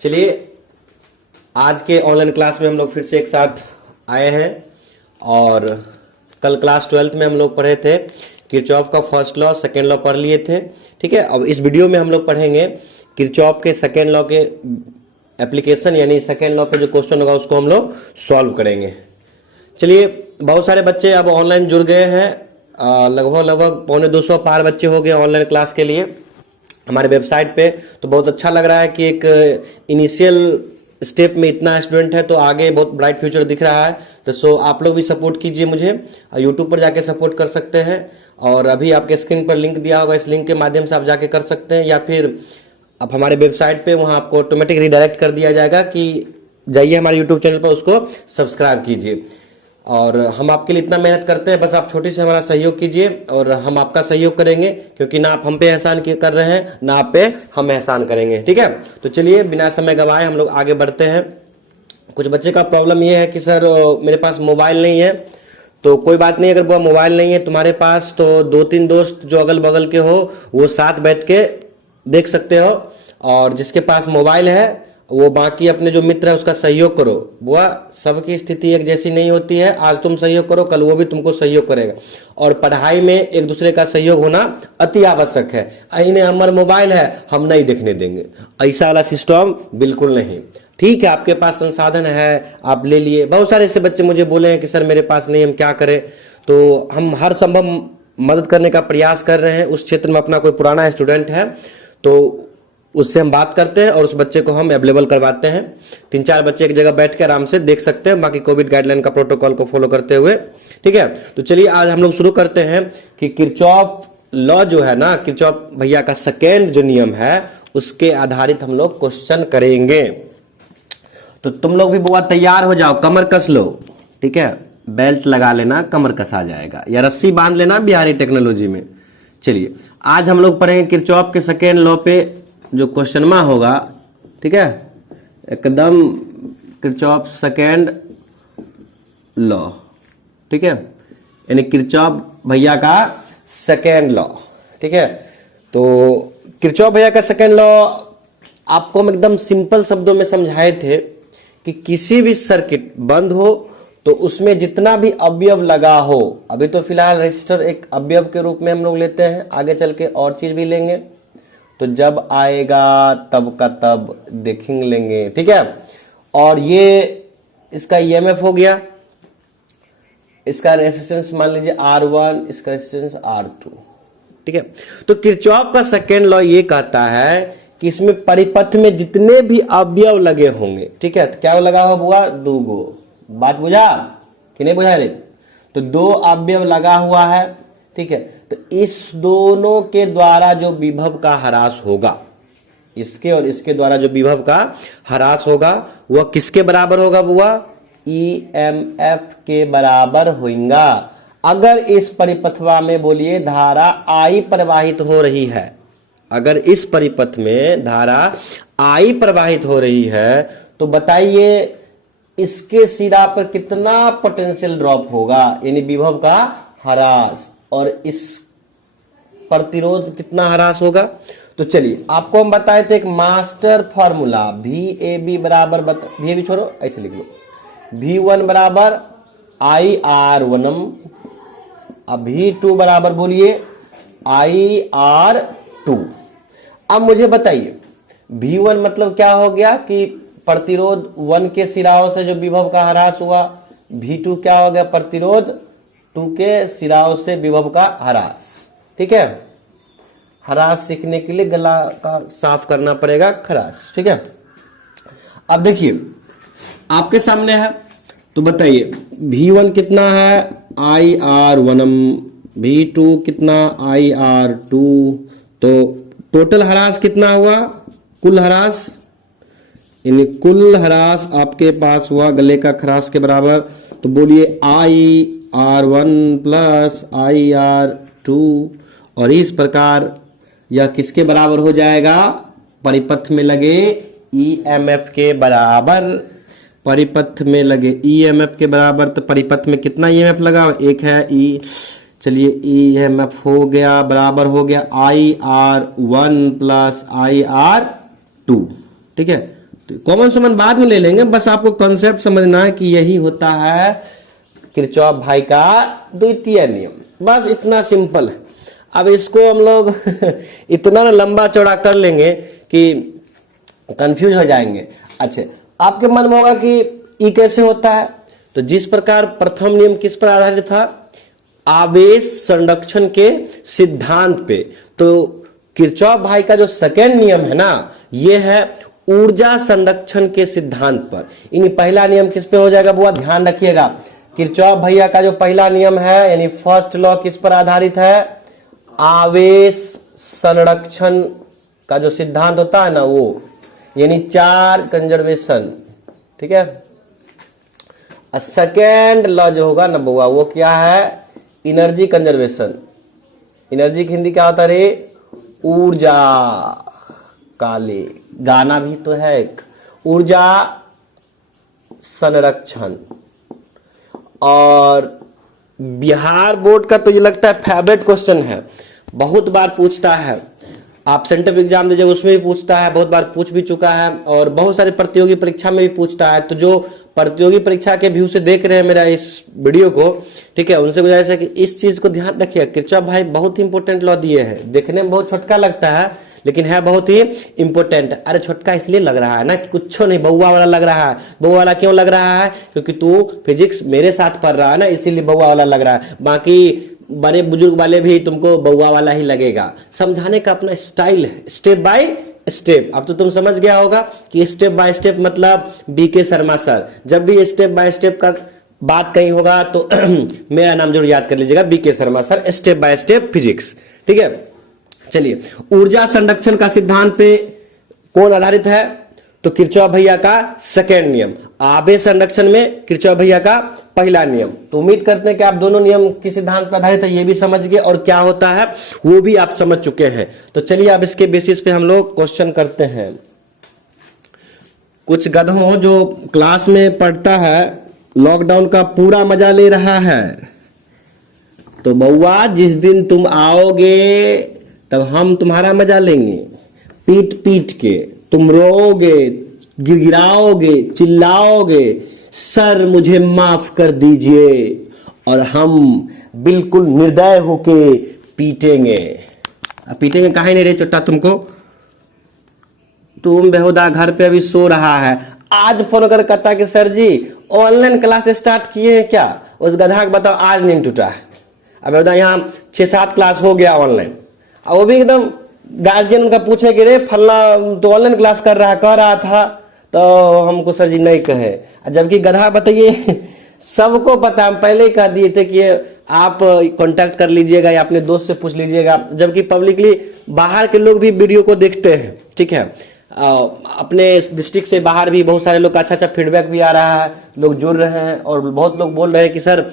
चलिए आज के ऑनलाइन क्लास में हम लोग फिर से एक साथ आए हैं और कल क्लास 12th में हम लोग पढ़े थे किरचॉफ का फर्स्ट लॉ सेकेंड लॉ पढ़ लिए थे। ठीक है, अब इस वीडियो में हम लोग पढ़ेंगे किरचॉफ के सेकेंड लॉ के एप्लीकेशन, यानी सेकेंड लॉ पे जो क्वेश्चन होगा उसको हम लोग सॉल्व करेंगे। चलिए, बहुत सारे बच्चे अब ऑनलाइन जुड़ गए हैं, लगभग 125 पार बच्चे हो गए ऑनलाइन क्लास के लिए हमारे वेबसाइट पे। तो बहुत अच्छा लग रहा है कि एक इनिशियल स्टेप में इतना स्टूडेंट है, तो आगे बहुत ब्राइट फ्यूचर दिख रहा है। तो सो आप लोग भी सपोर्ट कीजिए मुझे, यूट्यूब पर जाके सपोर्ट कर सकते हैं और अभी आपके स्क्रीन पर लिंक दिया होगा, इस लिंक के माध्यम से आप जाके कर सकते हैं, या फिर आप हमारे वेबसाइट पे वहाँ आपको ऑटोमेटिक रिडायरेक्ट कर दिया जाएगा कि जाइए हमारे यूट्यूब चैनल पर, उसको सब्सक्राइब कीजिए। और हम आपके लिए इतना मेहनत करते हैं, बस आप छोटी से हमारा सहयोग कीजिए और हम आपका सहयोग करेंगे, क्योंकि ना आप हम पे एहसान कर रहे हैं ना आप पे हम एहसान करेंगे। ठीक है, तो चलिए बिना समय गवाए हम लोग आगे बढ़ते हैं। कुछ बच्चे का प्रॉब्लम ये है कि सर मेरे पास मोबाइल नहीं है, तो कोई बात नहीं, अगर वो मोबाइल नहीं है तुम्हारे पास तो 2-3 दोस्त जो अगल बगल के हो वो साथ बैठ के देख सकते हो, और जिसके पास मोबाइल है वो बाकी अपने जो मित्र है उसका सहयोग करो। वह सबकी स्थिति एक जैसी नहीं होती है, आज तुम सहयोग करो कल वो भी तुमको सहयोग करेगा, और पढ़ाई में एक दूसरे का सहयोग होना अति आवश्यक है। इन्हें हमारा मोबाइल है हम नहीं देखने देंगे, ऐसा वाला सिस्टम बिल्कुल नहीं। ठीक है, आपके पास संसाधन है आप ले लिए। बहुत सारे ऐसे बच्चे मुझे बोले हैं कि सर मेरे पास नहीं, हम क्या करें। तो हम हर संभव मदद करने का प्रयास कर रहे हैं। उस क्षेत्र में अपना कोई पुराना स्टूडेंट है तो उससे हम बात करते हैं और उस बच्चे को हम अवेलेबल करवाते हैं। 3-4 बच्चे एक जगह बैठ के आराम से देख सकते हैं, बाकी कोविड गाइडलाइन का प्रोटोकॉल को फॉलो करते हुए। ठीक है, तो चलिए आज हम लोग शुरू करते हैं कि किरचॉफ लॉ जो है ना, किरचॉफ भैया का सेकेंड जो नियम है उसके आधारित हम लोग क्वेश्चन करेंगे। तो तुम लोग भी बुआ तैयार हो जाओ, कमर कस लो। ठीक है, बेल्ट लगा लेना, कमर कसा जाएगा, या रस्सी बांध लेना बिहारी टेक्नोलॉजी में। चलिए आज हम लोग पढ़ेंगे किरचॉफ के सेकेंड लॉ पे जो क्वेश्चनमा होगा। ठीक है, एकदम किरचॉफ सेकेंड लॉ। ठीक है, यानी किरचॉफ भैया का सेकेंड लॉ। ठीक है, तो किरचॉफ भैया का सेकेंड लॉ आपको हम एकदम सिंपल शब्दों में समझाए थे कि किसी भी सर्किट बंद हो तो उसमें जितना भी अवयव लगा हो, अभी तो फिलहाल रेजिस्टर एक अवयव के रूप में हम लोग लेते हैं, आगे चल के और चीज भी लेंगे, तो जब आएगा तब का तब देखेंगे लेंगे। ठीक है, और ये इसका ईएमएफ हो गया, इसका रेजिस्टेंस मान लीजिए R1, इसका रेजिस्टेंस R2। ठीक है, तो किरचॉफ का सेकेंड लॉ ये कहता है कि इसमें परिपथ में जितने भी अवयव लगे होंगे, ठीक है, तो क्या लगा हुआ बुआ? 2 गो। बात बुझा कि नहीं बुझा रे? तो 2 अवयव लगा हुआ है। ठीक है, तो इस दोनों के द्वारा जो विभव का ह्रास होगा, इसके और इसके द्वारा जो विभव का ह्रास होगा वह किसके बराबर होगा बुआ? ईएमएफ के बराबर होगा। अगर इस परिपथवा में बोलिए धारा I प्रवाहित हो रही है, अगर इस परिपथ में धारा I प्रवाहित हो रही है, तो बताइए इसके सिरा पर कितना पोटेंशियल ड्रॉप होगा, यानी विभव का ह्रास, और इस प्रतिरोध कितना ह्रास होगा। तो चलिए आपको हम बताए थे एक मास्टर फॉर्मूला, VAB बराबर VAB छोड़ो ऐसे लिख लो, V1 बराबर IR1, अब V2 बराबर बोलिए IR2। अब मुझे बताइए V1 मतलब क्या हो गया कि प्रतिरोध 1 के सिराओं से जो विभव का ह्रास हुआ, V2 क्या हो गया? प्रतिरोध 2 के सिराओं से विभव का ह्रास। ठीक है, ह्रास सीखने के लिए गला का साफ करना पड़ेगा, खरास। ठीक है, अब देखिए आपके सामने है, तो बताइए V1 कितना है? IR1, V2 कितना? IR2। तो टोटल ह्रास कितना हुआ? कुल ह्रास, यानी कुल ह्रास आपके पास हुआ गले का ह्रास के बराबर। तो बोलिए IR1 प्लस IR2, और इस प्रकार यह किसके बराबर हो जाएगा? परिपथ में लगे ईएमएफ के बराबर। परिपथ में लगे ईएमएफ के बराबर, तो परिपथ में कितना ईएमएफ लगा? एक है ई। चलिए ईएमएफ हो गया बराबर हो गया IR1 प्लस IR2। ठीक है, कॉमन सुमन बाद में ले लेंगे, बस आपको कॉन्सेप्ट समझना है कि यही होता है किरचॉफ भाई का द्वितीय नियम, बस इतना सिंपल है। अब इसको हम लोग इतना ना लंबा चौड़ा कर लेंगे कि कंफ्यूज हो जाएंगे। अच्छा, आपके मन में होगा कि ये कैसे होता है, तो जिस प्रकार प्रथम नियम किस पर आधारित था, आवेश संरक्षण के सिद्धांत पे, तो किरचॉफ भाई का जो सेकेंड नियम है ना, ये है ऊर्जा संरक्षण के सिद्धांत पर। इन पहला नियम किस पे हो जाएगा बुआ, ध्यान रखिएगा। किरचॉफ भैया का जो पहला नियम है यानी फर्स्ट लॉ किस पर आधारित है, आवेश संरक्षण का जो सिद्धांत होता है ना वो, यानी चार्ज कंजर्वेशन, ठीक है। सेकेंड लॉ जो होगा ना बुआ वो क्या है, एनर्जी कंजर्वेशन। एनर्जी की हिंदी क्या होता है रे, ऊर्जा। काले गाना भी तो है एक, ऊर्जा संरक्षण। और बिहार बोर्ड का तो ये लगता है फेवरेट क्वेश्चन है, बहुत बार पूछता है, आप सेंटर एग्जाम दीजिएगा उसमें भी पूछता है, बहुत बार पूछ भी चुका है, और बहुत सारे प्रतियोगी परीक्षा में भी पूछता है। तो जो प्रतियोगी परीक्षा के व्यू से देख रहे हैं मेरा इस वीडियो को, ठीक है, उनसे गुजारिश है कि इस चीज को ध्यान रखिए। किरचॉफ भाई बहुत ही इंपॉर्टेंट लॉ दिए हैं, देखने में बहुत छोटका लगता है लेकिन है बहुत ही इंपॉर्टेंट। अरे छोटका इसलिए लग रहा है ना कि कुछ नहीं, बउआ वाला लग रहा है। बउआ वाला क्यों लग रहा है, क्योंकि तू फिजिक्स मेरे साथ पढ़ रहा है ना, इसीलिए बउआ वाला लग रहा है। बाकी बड़े बुजुर्ग वाले भी तुमको बउआ वाला ही लगेगा। समझाने का अपना स्टाइल है, स्टेप बाय स्टेप। अब तो तुम समझ गया होगा कि स्टेप बाय स्टेप मतलब बीके शर्मा सर। जब भी स्टेप बाय स्टेप का बात कहीं होगा तो मेरा नाम जरूर याद कर लीजिएगा, BK Sharma sir, step by step physics, ठीक है। चलिए, ऊर्जा संरक्षण का सिद्धांत पे कौन आधारित है, तो किरचॉफ भैया का सेकेंड नियम। आवेश संरक्षण में किरचॉफ भैया का पहला नियम। तो उम्मीद करते हैं कि आप दोनों नियम किस सिद्धांत पर आधारित है ये भी समझ गए, और क्या होता है वो भी आप समझ चुके हैं। तो चलिए अब इसके बेसिस पे हम लोग क्वेश्चन करते हैं। कुछ गधों जो क्लास में पढ़ता है, लॉकडाउन का पूरा मजा ले रहा है, तो बउआ जिस दिन तुम आओगे तब हम तुम्हारा मजा लेंगे। पीट पीट के तुम रोओगे, गिड़गिड़ाओगे, चिल्लाओगे, सर मुझे माफ कर दीजिए, और हम बिल्कुल निर्दय होके पीटेंगे। अब पीटेंगे काहे नहीं रे चोट्टा तुमको, तुम बेहुदा घर पे अभी सो रहा है। आज फोन कर कहता कि सर जी ऑनलाइन क्लास स्टार्ट किए हैं क्या, उस गधा को बताओ आज नहीं टूटा है। अब बेहुदा यहाँ 6-7 क्लास हो गया ऑनलाइन, और वो भी एकदम गार्जियन उनका पूछे कि रे फल्ला तो ऑनलाइन क्लास कर रहा, कह रहा था, तो हमको सर जी नहीं कहे। जबकि गधा बताइए सबको पता, हम पहले ही कह दिए थे कि आप कांटेक्ट कर लीजिएगा या अपने दोस्त से पूछ लीजिएगा। जबकि पब्लिकली बाहर के लोग भी वीडियो को देखते हैं, ठीक है। अपने डिस्ट्रिक्ट से बाहर भी बहुत सारे लोग का अच्छा फीडबैक भी आ रहा है, लोग जुड़ रहे हैं, और बहुत लोग बोल रहे हैं कि सर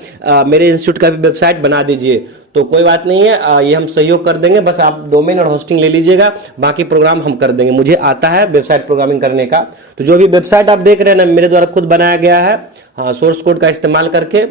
मेरे इंस्टीट्यूट का भी वेबसाइट बना दीजिए। तो कोई बात नहीं है, ये हम सहयोग कर देंगे, बस आप डोमेन और होस्टिंग ले लीजिएगा, बाकी प्रोग्राम हम कर देंगे। मुझे आता है वेबसाइट प्रोग्रामिंग करने का। तो जो भी वेबसाइट आप देख रहे हैं ना, मेरे द्वारा खुद बनाया गया है, हाँ, सोर्स कोड का इस्तेमाल करके,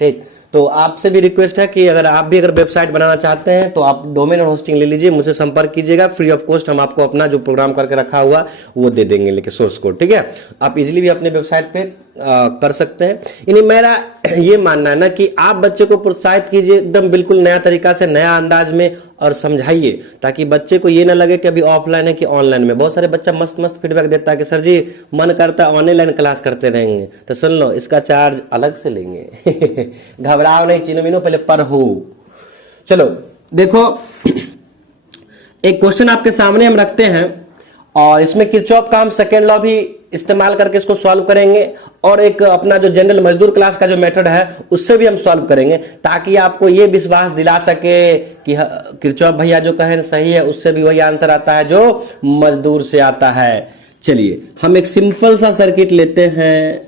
ठीक। तो आपसे भी रिक्वेस्ट है कि अगर आप भी अगर वेबसाइट बनाना चाहते हैं तो आप डोमेन और होस्टिंग ले लीजिए, मुझसे संपर्क कीजिएगा, फ्री ऑफ कॉस्ट हम आपको अपना जो प्रोग्राम करके रखा हुआ वो दे देंगे लेके सोर्स कोड, ठीक है। आप इजीली भी अपने वेबसाइट पे कर सकते हैं। यानी मेरा ये मानना है ना कि आप बच्चे को प्रोत्साहित कीजिए एकदम बिल्कुल नया तरीका से, नया अंदाज में, और समझाइए, ताकि बच्चे को ये ना लगे कि अभी ऑफलाइन है कि ऑनलाइन में। बहुत सारे बच्चा मस्त मस्त फीडबैक देता है कि सर जी मन करता है ऑनलाइन क्लास करते रहेंगे, तो सुन लो इसका चार्ज अलग से लेंगे। घबराओ नहीं, चीनो मीनो, पहले पढ़ो। चलो देखो, एक क्वेश्चन आपके सामने हम रखते हैं, और इसमें किरचॉफ का हम सेकेंड लॉ भी इस्तेमाल करके इसको सॉल्व करेंगे, और एक अपना जो जनरल मजदूर क्लास का जो मेथड है उससे भी हम सॉल्व करेंगे, ताकि आपको ये विश्वास दिला सके कि किरचॉफ भैया जो कहें सही है, उससे भी वही आंसर आता है जो मजदूर से आता है। चलिए हम एक सिंपल सा सर्किट लेते हैं,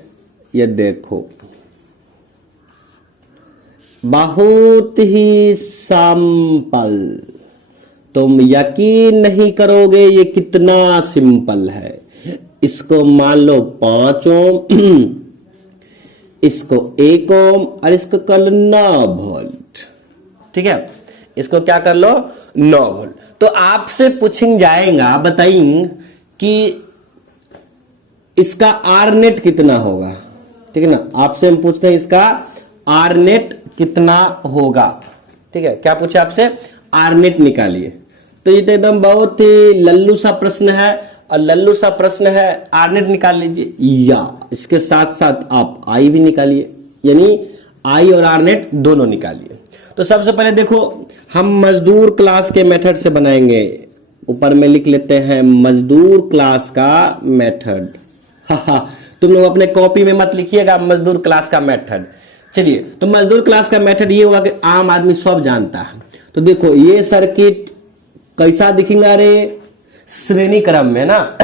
ये देखो बहुत ही सिंपल, तुम यकीन नहीं करोगे ये कितना सिंपल है। इसको मान लो 5 ओम, इसको 1 ओम, और इसको कर लो 9 वोल्ट, ठीक है। इसको क्या कर लो 9 वोल्ट। तो आपसे पूछेंगे जाएगा, बताइए कि इसका आर नेट कितना होगा, ठीक है ना। आपसे हम पूछते हैं इसका आर नेट कितना होगा, ठीक है। क्या पूछे आपसे, आर नेट निकालिए। तो ये तो एकदम बहुत ही लल्लू सा प्रश्न है, और लल्लू सा प्रश्न है, आर नेट निकाल लीजिए, या इसके साथ साथ आप आई भी निकालिए, यानी आई और आर नेट दोनों निकालिए। तो सबसे पहले देखो हम मजदूर क्लास के मेथड से बनाएंगे। ऊपर में लिख लेते हैं मजदूर क्लास का मेथड। तुम लोग अपने कॉपी में मत लिखिएगा मजदूर क्लास का मेथड। चलिए, तो मजदूर क्लास का मेथड ये होगा कि आम आदमी सब जानता है। तो देखो ये सर्किट कैसा दिखेगा रे, श्रेणी क्रम में ना।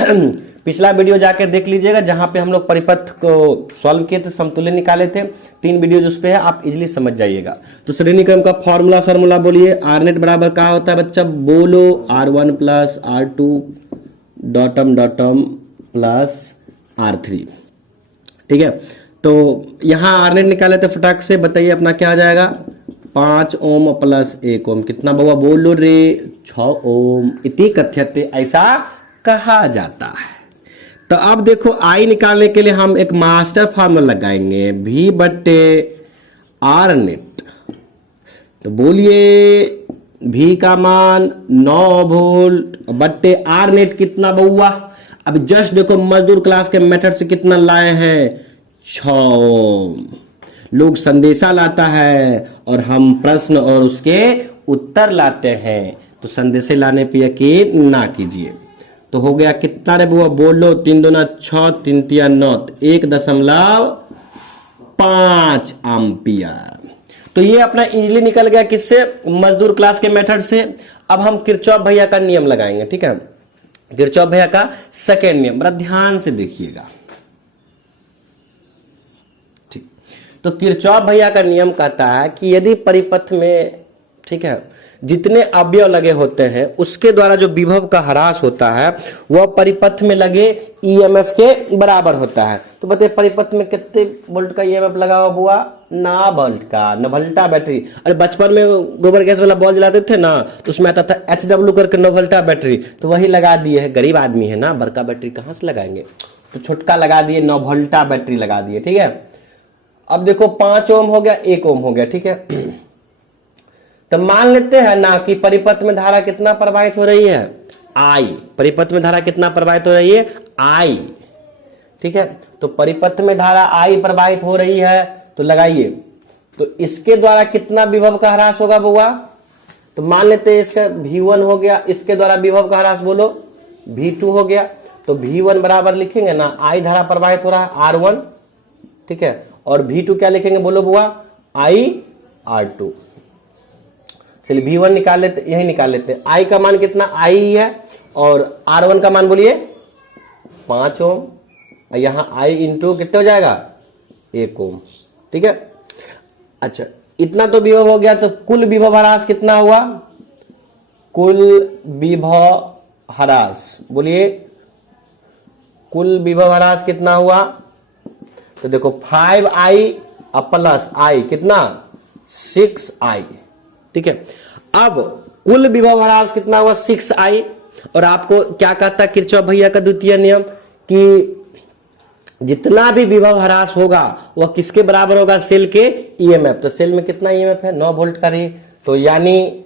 पिछला वीडियो जाके देख लीजिएगा जहां पे हम लोग परिपथ को सॉल्व किए थे, समतुल्य निकाले थे, 3 वीडियो उस पे है, आप इजीली समझ जाइएगा। तो श्रेणी क्रम का फॉर्मूला बोलिए। आर नेट बराबर क्या होता है बच्चा, बोलो, R1 plus R2 datum plus R3, ठीक है। तो यहाँ आर नेट निकाले थे फटाक से, बताइए अपना क्या आ जाएगा, 5 ओम प्लस 1 ओम, कितना बउआ बोलो रे, 6 ओम। इति कथ्यते, ऐसा कहा जाता है। तो अब देखो आई निकालने के लिए हम एक मास्टर फार्मूला लगाएंगे, V बट्टे आर नेट। तो बोलिए V का मान 9 वोल्ट बट्टे आर नेट कितना बउआ। अब जस्ट देखो मजदूर क्लास के मेथड से कितना लाए हैं, 6 ओम। लोग संदेशा लाता है और हम प्रश्न और उसके उत्तर लाते हैं, तो संदेशे लाने पे यकीन ना कीजिए। तो हो गया कितना रे बुआ, बोलो, 3 दूना 6, 3 तिया 9, 1.5 एम्पियर। तो ये अपना इजीली निकल गया किससे, मजदूर क्लास के मेथड से। अब हम किरचॉफ भैया का नियम लगाएंगे, ठीक है। किरचॉफ भैया का सेकेंड नियम, बड़ा ध्यान से देखिएगा, ठीक। तो किरचॉफ भैया का नियम कहता है कि यदि परिपथ में, ठीक है, जितने अवयव लगे होते हैं उसके द्वारा जो विभव का ह्रास होता है वह परिपथ में लगे ईएमएफ के बराबर होता है। तो बताइए परिपथ में कितने वोल्ट का ईएमएफ लगा हुआ बुआ, 9 वोल्ट का, 9 वोल्टा बैटरी। अरे बचपन में गोबर गैस वाला बॉल जलाते थे ना, तो उसमें आता था HW करके 9 वोल्टा बैटरी, तो वही लगा दिए है। गरीब आदमी है ना, बड़का बैटरी कहाँ से लगाएंगे, तो छोटका लगा दिए, 9 वोल्टा बैटरी लगा दिए, ठीक है। अब देखो 5 ओम हो गया, 1 ओम हो गया, ठीक है। तो मान लेते हैं ना कि परिपथ में धारा कितना प्रवाहित हो रही है, I। परिपथ में धारा कितना प्रवाहित हो रही है, I, ठीक है। तो परिपथ में धारा I प्रवाहित हो रही है, तो लगाइए, तो इसके द्वारा कितना विभव का ह्रास होगा बुआ। तो मान लेते हैं इसका V1 हो गया, इसके द्वारा विभव का ह्रास बोलो V2 हो गया। तो V1 बराबर लिखेंगे ना, I धारा प्रवाहित हो रहा है R1, ठीक है, और V2 क्या लिखेंगे बोलो बुआ, I R2। चलिए V1 निकाल लेते, यही निकाल लेते हैं। I का मान कितना, I है, और R1 का मान बोलिए 5 ओम, यहाँ I इंटू कितने हो जाएगा, 1 ओम, ठीक है। अच्छा, इतना तो विभव हो गया, तो कुल विभव ह्रास कितना हुआ, कुल विभव ह्रास बोलिए, कुल विभव ह्रास कितना हुआ। तो देखो 5I प्लस I कितना, 6I, ठीक है। अब कुल विभव ह्रास कितना हुआ, 6I। और आपको क्या कहता है किरचॉफ भैया का द्वितीय नियम, कि जितना भी विभव ह्रास होगा वह किसके बराबर होगा, सेल के ईएमएफ। तो सेल में कितना ईएमएफ है, 9 वोल्ट का रही, तो यानी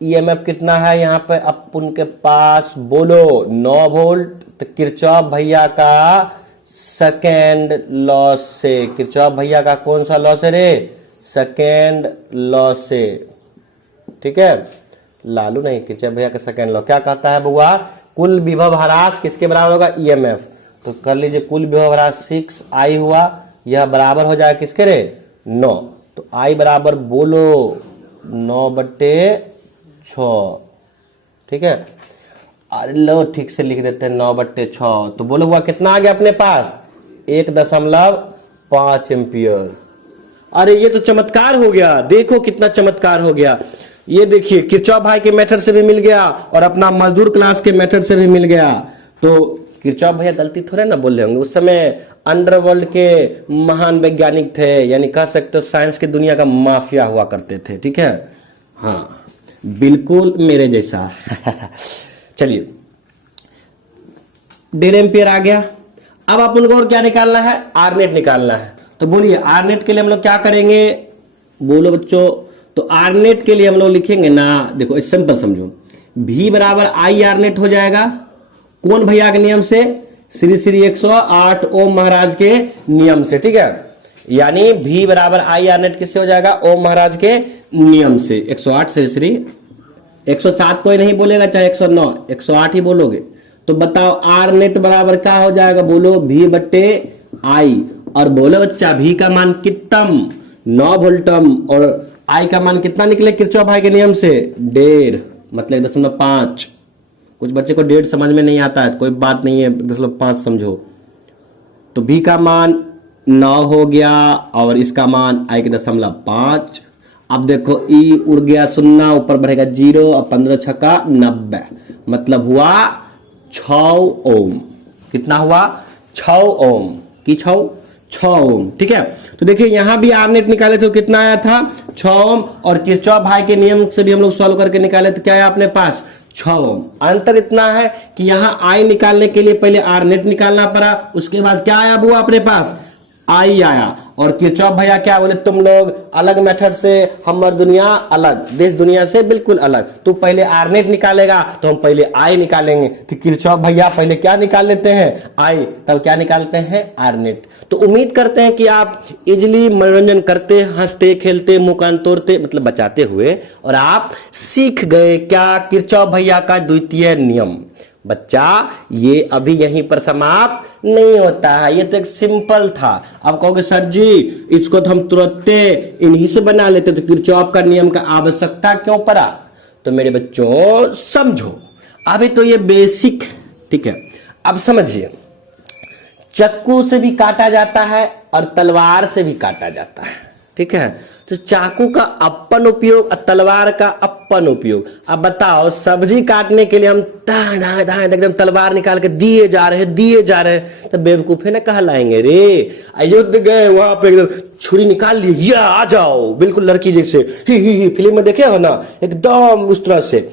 ईएमएफ कितना है यहाँ पे अपन के पास, बोलो 9 वोल्ट। तो किरचॉफ भैया का सेकेंड लॉ से, किरचॉफ भैया का कौन सा लॉ से रे, सेकेंड लॉ से, ठीक है। लालू नहीं, किरचॉफ भैया का सेकेंड लॉ क्या कहता है बुआ, कुल विभव ह्रास किसके बराबर होगा, ईएमएफ। तो कर लीजिए कुल विभव ह्रास 6I हुआ, यह बराबर हो जाएगा किसके रे, 9। तो I बराबर बोलो 9/6, ठीक है। अरे लो ठीक से लिख देते हैं 9/6। तो बोलो हुआ कितना आ गया अपने पास, 1.5 एम्पियर। अरे ये तो चमत्कार हो गया, देखो कितना चमत्कार हो गया। ये देखिए किरचॉफ भाई के मेथड से भी मिल गया और अपना मजदूर क्लास के मेथड से भी मिल गया। तो किरचॉफ भैया गलती थोड़े ना बोल रहे होंगे, उस समय अंडरवर्ल्ड के महान वैज्ञानिक थे, यानी कह सकते हो साइंस की दुनिया का माफिया हुआ करते थे, ठीक है। हाँ बिल्कुल मेरे जैसा। चलिए 1.5 एम्पियर आ गया। अब अपन को और क्या निकालना है, आर नेट निकालना है। तो बोलिए आर नेट के लिए हम लोग क्या करेंगे, बोलो बच्चों। तो आर नेट के लिए हम लोग लिखेंगे ना, देखो सिंपल समझो, V बराबर आई आर नेट हो जाएगा। कौन भैया के नियम से, श्री श्री 108 ओम महाराज के नियम से, ठीक है। यानी V बराबर आई आर नेट किससे हो जाएगा, ओम महाराज के नियम से। 108 श्री श्री 107 कोई नहीं बोलेगा, चाहे 109, 108 ही बोलोगे। तो बताओ आर नेट बराबर क्या हो जाएगा, बोलो V बट्टे आई। और बोलो बच्चा V का मान कितम 9 वोल्टम और I का मान कितना निकले किरचॉफ भाई के नियम से, 1.5 मतलब 0.5। कुछ बच्चे को 1.5 समझ में नहीं आता है, कोई बात नहीं है, 0.5 समझो। तो V का मान 9 हो गया और इसका मान I के 0.5। अब देखो E उड़ गया 0, ऊपर बढ़ेगा 0 और 15 छक्का 90, मतलब हुआ 6 ओम। कितना हुआ, 6 ओम की 6 ओम, ठीक है। तो देखिए यहां भी आर नेट निकाले थे तो कितना आया था, 6 ओम। और किरचॉफ भाई के नियम से भी हम लोग सॉल्व करके निकाले तो क्या है अपने पास, 6 ओम। अंतर इतना है कि यहां आई निकालने के लिए पहले आर नेट निकालना पड़ा, उसके बाद क्या आया वो अपने पास, आई आया। और किरचॉफ भैया क्या बोले, तुम लोग अलग मेथड से, हमर दुनिया अलग, देश दुनिया से बिल्कुल अलग। तू पहले आर नेट निकालेगा तो हम पहले आई निकालेंगे। तो किरचॉफ भैया पहले क्या निकाल लेते हैं, आई, तब क्या निकालते हैं, आर नेट। तो उम्मीद करते हैं कि आप इजिली मनोरंजन करते, हंसते खेलते, मुंह कान तोड़ते, मतलब बचाते हुए, और आप सीख गए क्या, किरचॉफ भैया का द्वितीय नियम। बच्चा ये अभी यहीं पर समाप्त नहीं होता है, ये तो एक सिंपल था। अब कहोगे सर जी इसको तो हम तुरंत इन्हीं से बना लेते, तो किरचॉफ का नियम का आवश्यकता क्यों पड़ा। तो मेरे बच्चों समझो, अभी तो ये बेसिक, ठीक है। अब समझिए, चाकू से भी काटा जाता है और तलवार से भी काटा जाता है, ठीक है। तो चाकू का अपन उपयोग और तलवार का अपन उपयोग। अब बताओ सब्जी काटने के लिए हम एकदम तलवार निकाल के दिए जा रहे हैं, तो बेवकूफे न कहलाएंगे रे। अयोध्या गए वहां पे एकदम छुरी निकाल ली, या आ जाओ, बिल्कुल लड़की जैसे, ही फिल्म में देखे हो ना, एकदम उस तरह से।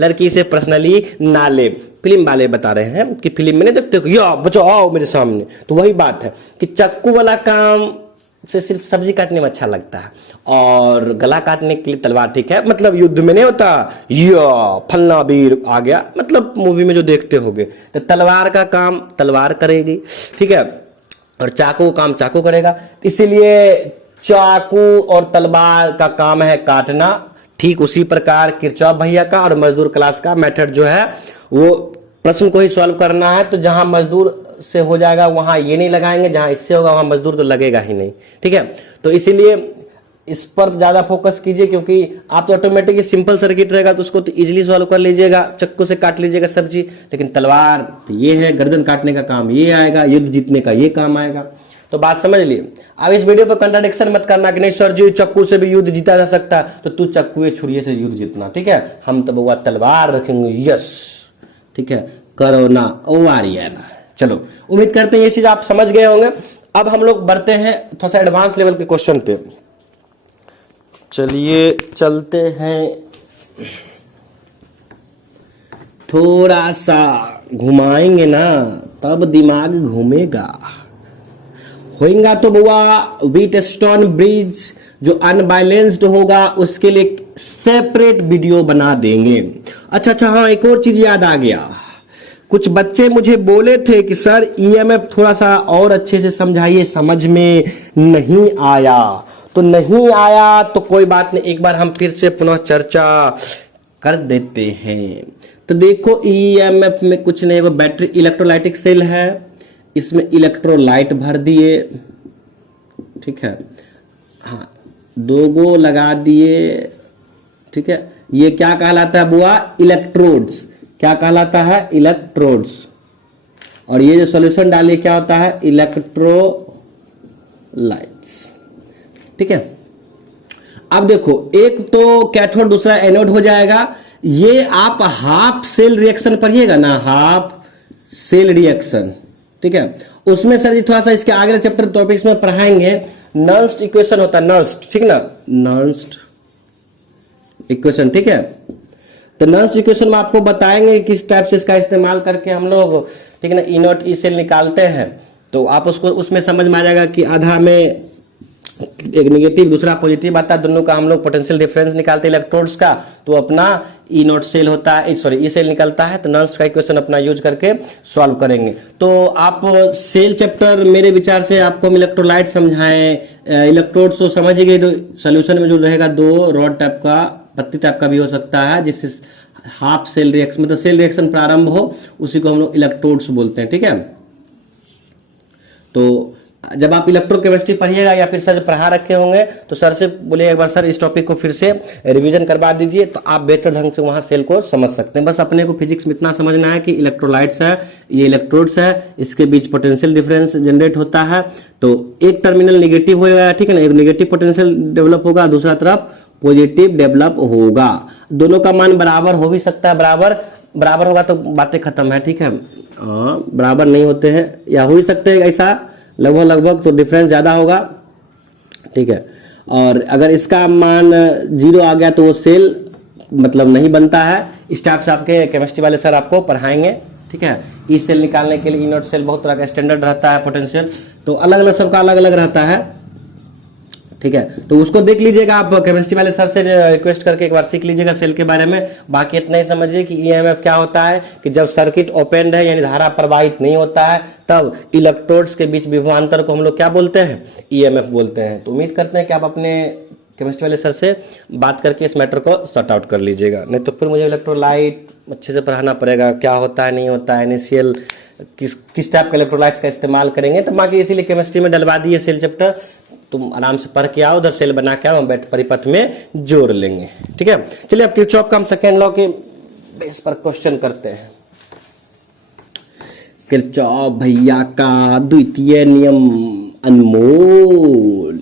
लड़की से पर्सनली ना ले, फिल्म वाले बता रहे हैं कि फिल्म में नहीं देखते हो, या बचाओ आओ मेरे सामने। तो वही बात है कि चाकू वाला काम से सिर्फ सब्जी काटने में अच्छा लगता है, और गला काटने के लिए तलवार, ठीक है। मतलब युद्ध में नहीं होता, या फलना वीर आ गया, मतलब मूवी में जो देखते होगे, तो तलवार का काम तलवार करेगी, ठीक है, और चाकू का काम चाकू करेगा। इसीलिए चाकू और तलवार का काम है काटना। ठीक उसी प्रकार किरचॉफ भैया का और मजदूर क्लास का मेथड जो है, वो प्रश्न को ही सॉल्व करना है। तो जहां मजदूर से हो जाएगा वहां ये नहीं लगाएंगे, जहां इससे होगा वहां मजदूर तो लगेगा ही नहीं, ठीक है। तो इसीलिए इस पर ज्यादा फोकस कीजिए, क्योंकि आप तो ऑटोमेटिकली सिंपल सर्किट रहेगा तो उसको तो इजीली सॉल्व कर लीजिएगा, चक्कू से काट लीजिएगा सब्जी। लेकिन तलवार तो ये है, गर्दन काटने का काम ये आएगा, युद्ध जीतने का ये काम आएगा। तो बात समझ लिए। अब इस वीडियो पर कंट्राडिक्शन मत करना कि नहीं सर जी चक्कू से भी युद्ध जीता जा सकता, तो तू चक्कू छुरिये से युद्ध जीतना, ठीक है। हम तो बउआ तलवार रखेंगे, यस, ठीक है, करो ना ना। चलो उम्मीद करते हैं ये चीज आप समझ गए होंगे। अब हम लोग बढ़ते हैं थोड़ा सा एडवांस लेवल के क्वेश्चन पे। चलिए चलते हैं, थोड़ा सा घुमाएंगे ना तब दिमाग घूमेगा। होगा तो बुआ व्हीटस्टोन ब्रिज जो अनबैलेंस्ड होगा उसके लिए सेपरेट वीडियो बना देंगे। अच्छा हाँ, एक और चीज याद आ गया, कुछ बच्चे मुझे बोले थे कि सर ईएमएफ थोड़ा सा और अच्छे से समझाइए, समझ में नहीं आया। तो नहीं आया तो कोई बात नहीं, एक बार हम फिर से पुनः चर्चा कर देते हैं। तो देखो ईएमएफ में कुछ नहीं, वो बैटरी इलेक्ट्रोलाइटिक सेल है, इसमें इलेक्ट्रोलाइट भर दिए, ठीक है, हाँ 2 गो लगा दिए, ठीक है। ये क्या कहलाता है बुआ, इलेक्ट्रोड्स। क्या कहलाता है, इलेक्ट्रोड्स। और ये जो सॉल्यूशन डालिए क्या होता है, इलेक्ट्रोलाइट्स, ठीक है। अब देखो एक तो कैथोड दूसरा एनोड हो जाएगा। ये आप हाफ सेल रिएक्शन पढ़िएगा ना, हाफ सेल रिएक्शन, ठीक है। उसमें सर जी थोड़ा सा इसके आगे चैप्टर टॉपिक्स में पढ़ाएंगे, नर्स्ट इक्वेशन होता है, नर्स्ट, ठीक ना, नर्स्ट इक्वेशन, ठीक है। तो नर्स्ट इक्वेशन में आपको बताएंगे किस टाइप से इसका इस्तेमाल करके हम लोग ठीक है ना, ई नॉट ई सेल निकालते हैं तो आप उसको उसमें समझ में आ जाएगा कि आधा में एक नेगेटिव दूसरा पॉजिटिव आता है, दोनों का हम लोग पोटेंशियल डिफरेंस निकालते हैं इलेक्ट्रोड्स का, तो अपना ई नॉट सेल होता है, सॉरी ई सेल निकलता है, तो नॉन्स का इक्वेशन अपना यूज करके सॉल्व करेंगे। तो आप सेल चैप्टर मेरे विचार से आपको हम इलेक्ट्रोलाइट समझाएं, इलेक्ट्रोड्स तो समझ ही गए, तो सोल्यूशन में जो रहेगा दो रॉड टाइप का पत्ती टाइप का भी हो सकता है, जिससे हाफ सेल रिएक्शन मतलब सेल रिएक्शन प्रारंभ हो, उसी को हम लोग इलेक्ट्रोड्स बोलते हैं। ठीक है, तो जब आप इलेक्ट्रोकेमिस्ट्री पढ़िएगा या फिर सर पढ़ा रखे होंगे तो सर से बोलिए एक बार सर इस टॉपिक को फिर से रिवीजन करवा दीजिए, तो आप बेहतर ढंग से वहाँ सेल को समझ सकते हैं। बस अपने को फिजिक्स में इतना समझना है कि इलेक्ट्रोलाइट्स है, ये इलेक्ट्रोड्स है, इसके बीच पोटेंशियल डिफरेंस जनरेट होता है, तो एक टर्मिनल नेगेटिव होगा, ठीक है ना, एक नेगेटिव पोटेंशियल डेवलप होगा, दूसरा तरफ पॉजिटिव डेवलप होगा, दोनों का मान बराबर हो भी सकता है, बराबर होगा तो बातें खत्म है। ठीक है, बराबर नहीं होते हैं या हो ही सकते हैं ऐसा लगभग, तो डिफरेंस ज़्यादा होगा। ठीक है, और अगर इसका मान 0 आ गया तो वो सेल मतलब नहीं बनता है। इस टाइप से आपके केमिस्ट्री वाले सर आपको पढ़ाएंगे। ठीक है, ई सेल निकालने के लिए ई नॉट सेल बहुत तरह का स्टैंडर्ड रहता है, पोटेंशियल तो अलग अलग सबका अलग अलग रहता है। ठीक है, तो उसको देख लीजिएगा, आप केमिस्ट्री वाले सर से रिक्वेस्ट करके एक बार सीख लीजिएगा सेल के बारे में। बाकी इतना ही समझिए कि ईएमएफ क्या होता है, कि जब सर्किट ओपन है यानी धारा प्रवाहित नहीं होता है, तब इलेक्ट्रोड्स के बीच विभवांतर को हम लोग क्या बोलते हैं, ईएमएफ बोलते हैं। तो उम्मीद करते हैं कि आप अपने केमिस्ट्री वाले सर से बात करके इस मैटर को सॉर्ट आउट कर लीजिएगा, नहीं तो फिर मुझे इलेक्ट्रोलाइट अच्छे से पढ़ाना पड़ेगा, क्या होता है नहीं होता है, इनिशियल किस टाइप का इलेक्ट्रोलाइट्स का इस्तेमाल करेंगे। तो बाकी इसीलिए केमिस्ट्री में डलवा दिए सेल चैप्टर, तुम आराम से पढ़ के आओ, उधर सेल बना के आओ, हम बैठ परिपथ में जोड़ लेंगे। ठीक है, चलिए अब किरचॉफ का हम सेकेंड लॉ के बेस पर क्वेश्चन करते हैं। किरचॉफ भैया का द्वितीय नियम अनमोल।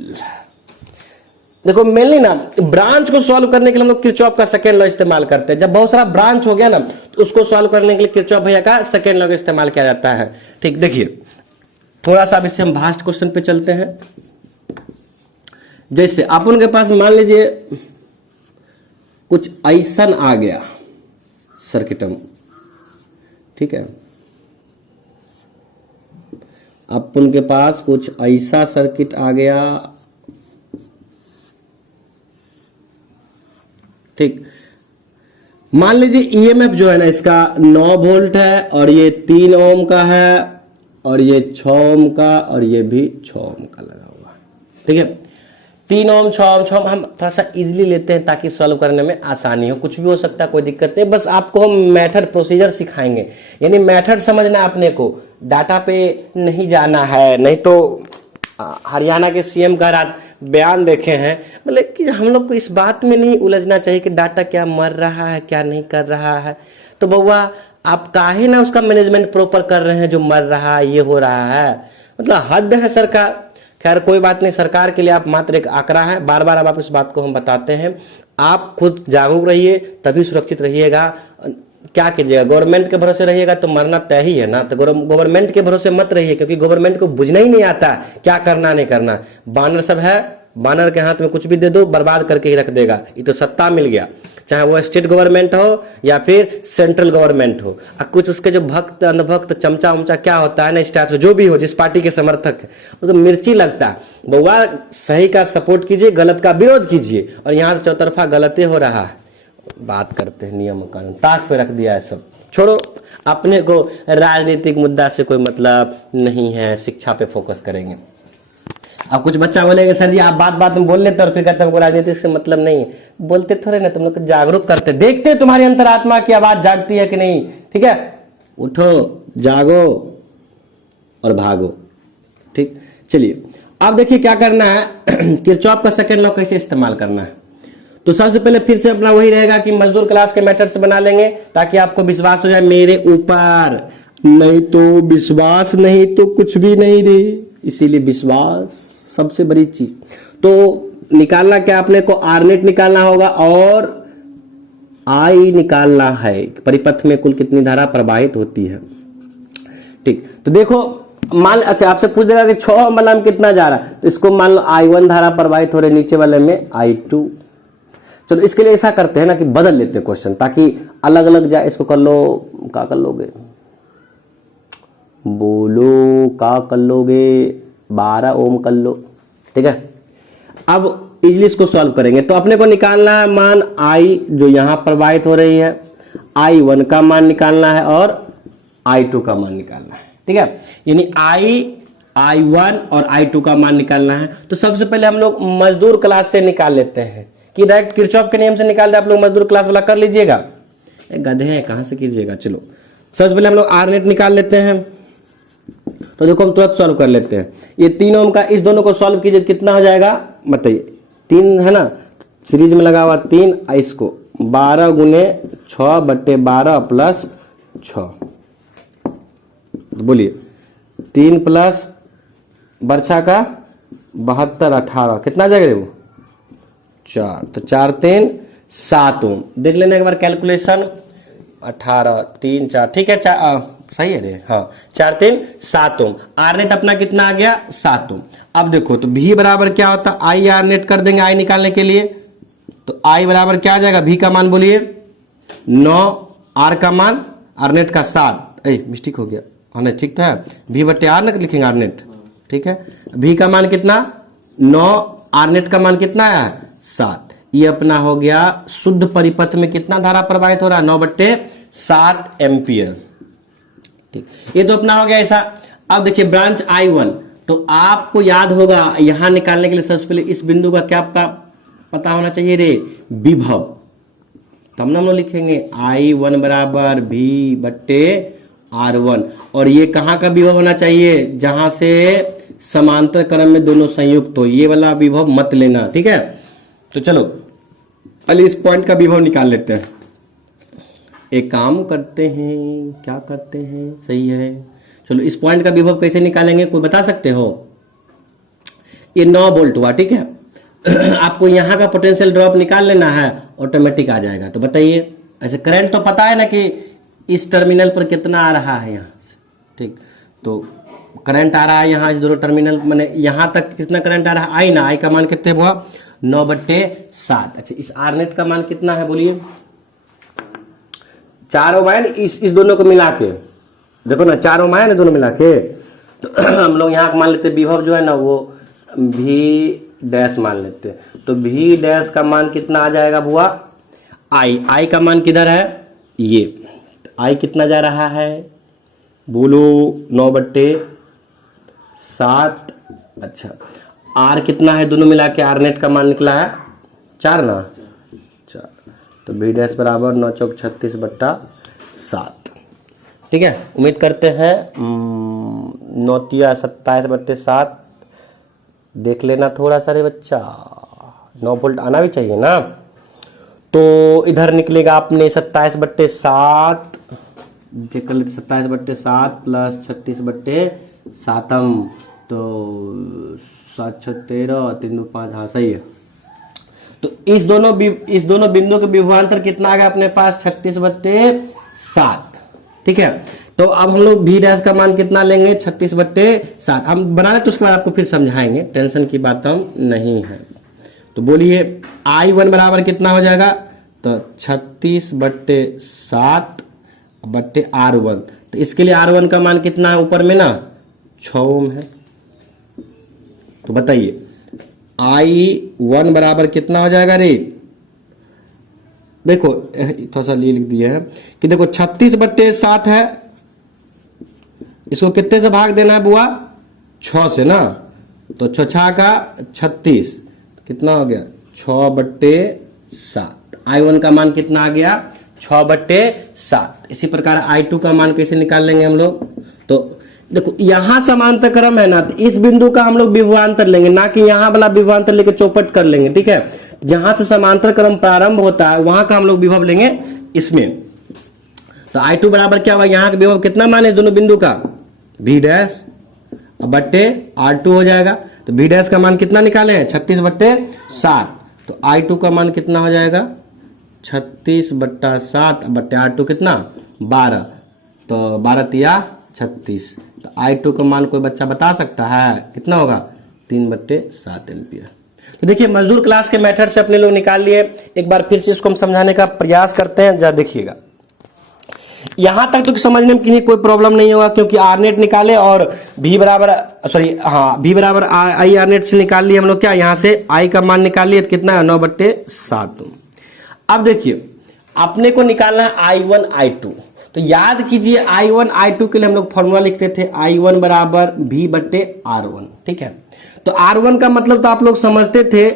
देखो मेनली ना ब्रांच को सॉल्व करने के लिए हम लोग किरचॉफ का सेकेंड लॉ इस्तेमाल करते हैं। जब बहुत सारा ब्रांच हो गया ना तो उसको सॉल्व करने के लिए किरचॉफ भैया का सेकेंड लॉ का इस्तेमाल किया जाता है। ठीक, देखिए थोड़ा सा अब इससे हम भास्ट क्वेश्चन पे चलते हैं। जैसे अपन के पास मान लीजिए कुछ ऐसा आ गया सर्किटम, ठीक है, अपन के पास कुछ ऐसा सर्किट आ गया, ठीक, मान लीजिए ईएमएफ जो है ना इसका 9 वोल्ट है और ये 3 ओम का है और ये 6 ओम का और ये भी 6 ओम का लगा हुआ है। ठीक है, 3 ओम 6 ओम हम थोड़ा सा इजीली लेते हैं ताकि सॉल्व करने में आसानी हो, कुछ भी हो सकता है, कोई दिक्कत नहीं, बस आपको हम मेथड प्रोसीजर सिखाएंगे, यानी मेथड समझना है अपने को, डाटा पे नहीं जाना है। नहीं तो हरियाणा के सीएम का रात बयान देखे हैं, मतलब कि हम लोग को इस बात में नहीं उलझना चाहिए कि डाटा क्या मर रहा है क्या नहीं कर रहा है। तो बउआ आप काहे ना उसका मैनेजमेंट प्रॉपर कर रहे हैं, जो मर रहा है ये हो रहा है, मतलब हद है सरकार। खैर कोई बात नहीं, सरकार के लिए आप मात्र एक आंकड़ा है, बार बार अब आप इस बात को हम बताते हैं, आप खुद जागरूक रहिए तभी सुरक्षित रहिएगा। क्या कीजिएगा, गवर्नमेंट के भरोसे रहिएगा तो मरना तय ही है ना, तो गवर्नमेंट के भरोसे मत रहिए, क्योंकि गवर्नमेंट को बुझना ही नहीं आता क्या करना नहीं करना। बानर सब है, बानर के हाथ में कुछ भी दे दो बर्बाद करके ही रख देगा। ये तो सत्ता मिल गया, चाहे वो स्टेट गवर्नमेंट हो या फिर सेंट्रल गवर्नमेंट हो। अब कुछ उसके जो भक्त अनभक्त चमचा उमचा क्या होता है ना, इस टाइप से जो भी हो, जिस पार्टी के समर्थक है वो तो मिर्ची लगता है। बउआ सही का सपोर्ट कीजिए, गलत का विरोध कीजिए, और यहाँ तो चौतरफा गलती हो रहा है। बात करते हैं नियम कानून, ताक पे रख दिया है सब, छोड़ो, अपने को राजनीतिक मुद्दा से कोई मतलब नहीं है, शिक्षा पे फोकस करेंगे। अब कुछ बच्चा बोलेगा सर जी आप बात में बोल लेते और फिर कहते हमको राजनीति से मतलब नहीं है, बोलते थोड़े ना, तुम लोग को जागरूक करते, देखते तुम्हारी अंतरात्मा की आवाज जागती है कि नहीं। ठीक है, उठो जागो और भागो। ठीक, चलिए अब देखिए क्या करना है, किरचॉफ का सेकेंड लॉ कैसे इस्तेमाल करना है। तो सबसे पहले फिर से अपना वही रहेगा कि मजदूर क्लास के मेथड से बना लेंगे ताकि आपको विश्वास हो जाए मेरे ऊपर, नहीं तो विश्वास नहीं तो कुछ भी नहीं रे, इसीलिए विश्वास सबसे बड़ी चीज। तो निकालना क्या, अपने को आर नेट निकालना होगा और आई निकालना है, परिपथ में कुल कितनी धारा प्रवाहित होती है। ठीक, तो देखो मान, अच्छा आपसे पूछ देगा कि 6 ओम वाला में कितना जा रहा है, तो इसको मान लो I1 धारा प्रवाहित हो रही, नीचे वाले में I2। चलो इसके लिए ऐसा करते हैं ना कि बदल लेते हैं क्वेश्चन ताकि अलग अलग जाए, इसको कर लो, क्या कर लोगे, बोलो का कर लोगे, 12 ओम कर लो। ठीक है, अब इजली इसको सॉल्व करेंगे। तो अपने को निकालना है मान आई जो यहाँ प्रवाहित हो रही है, I1 का मान निकालना है और I2 का मान निकालना है। ठीक है, यानी I1 और I2 का मान निकालना है। तो सबसे पहले हम लोग मजदूर क्लास से निकाल लेते हैं कि डायरेक्ट किरचॉफ के नियम से निकाल दे। आप लोग मजदूर क्लास वाला कर लीजिएगा, गधे हैं कहाँ से कीजिएगा। चलो सबसे पहले हम लोग आर नेट निकाल लेते हैं। तो देखो हम तुरंत सॉल्व कर लेते हैं। ये 3 ओम का इस दोनों को सॉल्व कीजिए, कितना हो जाएगा बताइए। 3 है ना, सीरीज में लगा हुआ 3, इसको 12 गुने 6/12 प्लस 6, बोलिए 3 प्लस बर्छा का 72 18 कितना आ जाएगा वो 4। तो 4 3 7 ओम। देख लेना एक बार कैलकुलेशन, 18 3 4 ठीक है, सही है रे, हाँ 4 3 7 ओम। आर नेट अपना कितना आ गया 7 ओम। अब देखो तो V बराबर क्या होता है, आई आर नेट कर देंगे आई निकालने के लिए। तो I बराबर क्या आ जाएगा, V का मान बोलिए 9, R का मान आर नेट का 7, मिस्टेक हो गया, हाँ नहीं ठीक था, V/R नेट लिखेंगे आर नेट। ठीक है, V का मान कितना 9, आर नेट का मान कितना है 7। ये अपना हो गया शुद्ध परिपथ में कितना धारा प्रवाहित हो रहा है 9/7 एम्पियर। ठीक, ये तो अपना हो गया ऐसा। अब देखिए ब्रांच I1, तो आपको याद होगा यहां निकालने के लिए सबसे पहले इस बिंदु का क्या पता होना चाहिए रे, विभव। तब ना हम लोग लिखेंगे I1 बराबर V/R1। और ये कहाँ का विभव होना चाहिए, जहां से समांतर क्रम में दोनों संयुक्त हो, ये वाला विभव मत लेना। ठीक है, तो चलो पहले इस पॉइंट का विभव निकाल लेते हैं। एक काम करते हैं, क्या करते हैं, सही है, चलो इस पॉइंट का विभव कैसे निकालेंगे, कोई बता सकते हो। ये 9 वोल्ट हुआ। ठीक है, आपको यहाँ का पोटेंशियल ड्रॉप निकाल लेना है, ऑटोमेटिक आ जाएगा। तो बताइए, ऐसे करंट तो पता है ना कि इस टर्मिनल पर कितना आ रहा है यहाँ से। ठीक, तो करंट आ रहा है यहाँ इस दोनों टर्मिनल, मैंने यहाँ तक कितना करंट आ रहा है, आई ना, आई का मान कितने हुआ 9/7। अच्छा, इस आर नेट का मान कितना है बोलिए, 4 ओम है इस दोनों को मिला के, देखो ना 4 ओम है ना दोनों मिला के। तो हम लोग यहाँ मान लेते विभव जो है ना वो V' मान लेते हैं। तो V' का मान कितना आ जाएगा बुआ, आई का मान किधर है, ये आई कितना जा रहा है बोलो 9/7। अच्छा, आर कितना है दोनों मिला के, आर नेट का मान निकला है 4 ना, 4। तो V' बराबर 9 चौक 36/7। ठीक है, उम्मीद करते हैं 9 तिया 27/7 देख लेना थोड़ा सा रे बच्चा, 9 वोल्ट आना भी चाहिए ना। तो इधर निकलेगा अपने 27/7, चेक कर लेते 27/7 प्लस 36/7, तो 7 6 13 3 2 5, हाँ सही है। तो इस दोनों बिंदु के विभवांतर कितना आ गया अपने पास 36/7। ठीक है, तो अब हम लोग V' का मान कितना लेंगे 36/7। हम बना लेते उसके बाद आपको फिर समझाएंगे, टेंशन की बात हम नहीं है। तो बोलिए I1 बराबर कितना हो जाएगा, तो 36/7/R1। तो इसके लिए R1 का मान कितना है ऊपर में ना 6 ओम है। तो बताइए I1 बराबर कितना हो जाएगा रे, देखो थोड़ा सा लिख दिया है कि देखो 36/7 है, इसको कितने से भाग देना है बुआ 6 से ना। तो 6 का 36 कितना हो गया 6/7। I1 का मान कितना आ गया 6/7। इसी प्रकार I2 का मान कैसे निकाल लेंगे हम लोग, तो देखो यहाँ समांतर क्रम है ना, तो इस बिंदु का हम लोग विभवांतर लेंगे, ना कि यहाँ वाला विभवांतर लेके चौपट कर लेंगे। ठीक है, जहां से समांतर क्रम प्रारंभ होता है वहां का हम लोग विभव लेंगे इसमें। तो I2 बराबर क्या हुआ, यहाँ का विभव कितना मान है दोनों बिंदु का V'/R2 हो जाएगा। तो V' का मान कितना निकाले हैं 36/7। तो I2 का मान कितना हो जाएगा 36/7/R2 कितना 12। तो 12 तिया 36। तो I2 का मान कोई बच्चा बता सकता है कितना होगा 3/7 एम्पियर। तो देखिए मजदूर क्लास के मेथड से अपने लोग निकाल लिए। एक बार फिर से इसको हम समझाने का प्रयास करते हैं, जरा देखिएगा यहां तक तो समझने में किसी कोई प्रॉब्लम नहीं होगा, क्योंकि आर नेट निकाले और v बराबर सॉरी हाँ v बराबर आई आर नेट से निकाल लिए हम लोग, क्या यहाँ से i का मान निकाल लिए, कितना है 9/7। अब देखिए अपने को निकालना है i1 i2, तो याद कीजिए i1 i2 के लिए हम लोग फॉर्मूला लिखते थे i1 बराबर v/r1, ठीक है। तो r1 का मतलब तो आप लोग समझते थे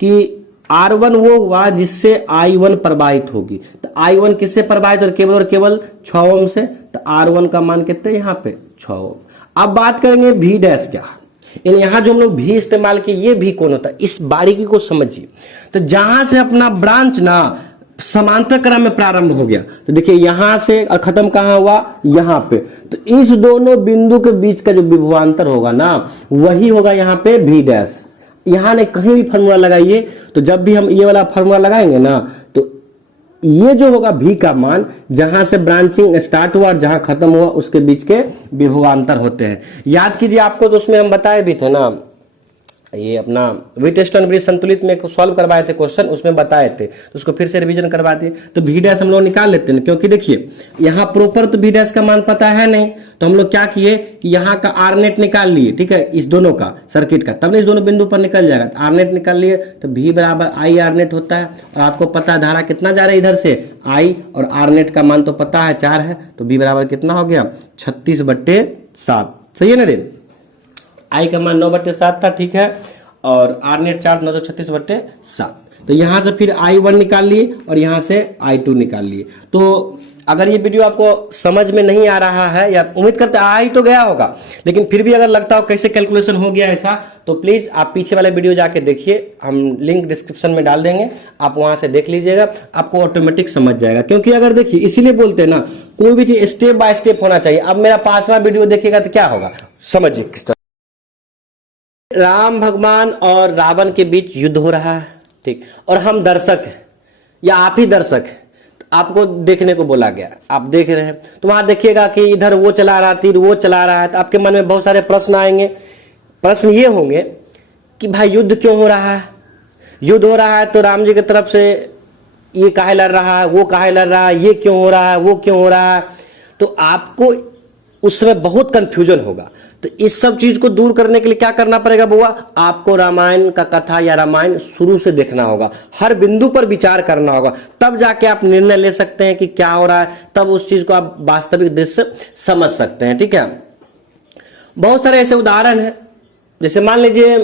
कि R1 वो हुआ जिससे I1 प्रवाहित होगी, तो I1 किससे प्रवाहित और केवल 6 ओम से, तो R1 का मान कितना है यहाँ पे 6 ओम। अब बात करेंगे V डैश क्या, यानी यहाँ जो हम लोग V इस्तेमाल किए ये V कौन होता है, इस बारीकी को समझिए। तो जहां से अपना ब्रांच ना समांतर क्रम में प्रारंभ हो गया, तो देखिए यहां से और खत्म कहाँ हुआ यहाँ पे, तो इस दोनों बिंदु के बीच का जो विभवांतर होगा ना वही होगा यहाँ पे V डैश। यहाँ ने कहीं भी फार्मूला लगाइए, तो जब भी हम ये वाला फार्मूला लगाएंगे ना तो ये जो होगा V का मान, जहां से ब्रांचिंग स्टार्ट हुआ और जहां खत्म हुआ उसके बीच के विभवांतर होते हैं। याद कीजिए आपको तो उसमें हम बताए भी थे ना, ये अपना व्हीटस्टोन ब्रिज संतुलित में सॉल्व करवाए थे क्वेश्चन, उसमें बताए थे, तो उसको फिर से रिवीजन करवा दिए। तो V डैश हम लोग निकाल लेते हैं, क्योंकि देखिए यहाँ प्रॉपर तो V डैश का मान पता है नहीं, तो हम लोग क्या किए कि यहाँ का आर नेट निकाल लिए, ठीक है, इस दोनों का सर्किट का, तब इस दोनों बिंदु पर निकल जाएगा। तो आर नेट निकाल लिए तो V बराबर आई आर नेट होता है, और आपको पता है धारा कितना जा रहा है इधर से I, और आर नेट का मान तो पता है 4 है, तो V बराबर कितना हो गया 36/7, सही है ना रे। आई का मान 9/7 था, ठीक है, और आर नेट 4 936/7। तो यहाँ से फिर I1 निकाल लिए और यहाँ से I2 निकाल लिए। तो अगर ये वीडियो आपको समझ में नहीं आ रहा है, या उम्मीद करते आ ही तो गया होगा, लेकिन फिर भी अगर लगता हो कैसे कैलकुलेशन हो गया ऐसा, तो प्लीज आप पीछे वाले वीडियो जाके देखिए, हम लिंक डिस्क्रिप्शन में डाल देंगे, आप वहां से देख लीजिएगा, आपको ऑटोमेटिक समझ जाएगा। क्योंकि अगर देखिए इसीलिए बोलते हैं ना, कोई भी चीज स्टेप बाय स्टेप होना चाहिए। अब मेरा 5वां वीडियो देखिएगा तो क्या होगा, समझिए किस तरह राम भगवान और रावण के बीच युद्ध हो रहा है, ठीक, और हम दर्शक हैं या आप ही दर्शक हैं, आपको देखने को बोला गया, आप देख रहे हैं, तो वहां देखिएगा कि इधर वो चला रहा तीर, वो चला रहा है, तो आपके मन में बहुत सारे प्रश्न आएंगे। प्रश्न ये होंगे कि भाई युद्ध क्यों हो रहा है, युद्ध हो रहा है तो राम जी की तरफ से ये काहे लड़ रहा है, वो काहे लड़ रहा है, ये क्यों हो रहा है, वो क्यों हो रहा है, तो आपको उसमें बहुत कंफ्यूजन होगा। तो इस सब चीज को दूर करने के लिए क्या करना पड़ेगा बुआ, आपको रामायण का कथा या रामायण शुरू से देखना होगा, हर बिंदु पर विचार करना होगा, तब जाके आप निर्णय ले सकते हैं कि क्या हो रहा है, तब उस चीज को आप वास्तविक दृश्य समझ सकते हैं, ठीक है। बहुत सारे ऐसे उदाहरण हैं, जैसे मान लीजिए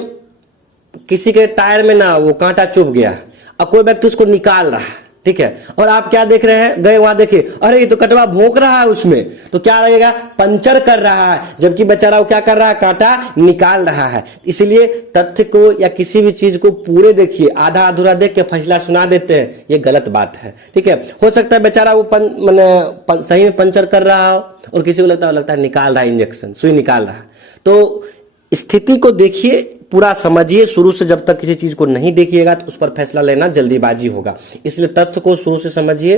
किसी के टायर में ना वो कांटा चुभ गया और कोई व्यक्ति उसको निकाल रहा है, ठीक है, और आप क्या देख रहे हैं, गए वहां देखे, अरे ये तो कटवा भोंक रहा है उसमें, तो क्या लगेगा, पंचर कर रहा है, जबकि बेचारा वो क्या कर रहा है, कांटा निकाल रहा है। इसलिए तथ्य को या किसी भी चीज को पूरे देखिए, आधा अधूरा देख के फैसला सुना देते हैं, ये गलत बात है, ठीक है। हो सकता है बेचारा वो सही में पंचर कर रहा हो और किसी को लगता है निकाल रहा है, इंजेक्शन सुई निकाल रहा है। तो स्थिति को देखिए, पूरा समझिए, शुरू से जब तक किसी चीज को नहीं देखिएगा तो उस पर फैसला लेना जल्दीबाजी होगा। इसलिए तथ्य को शुरू से समझिए।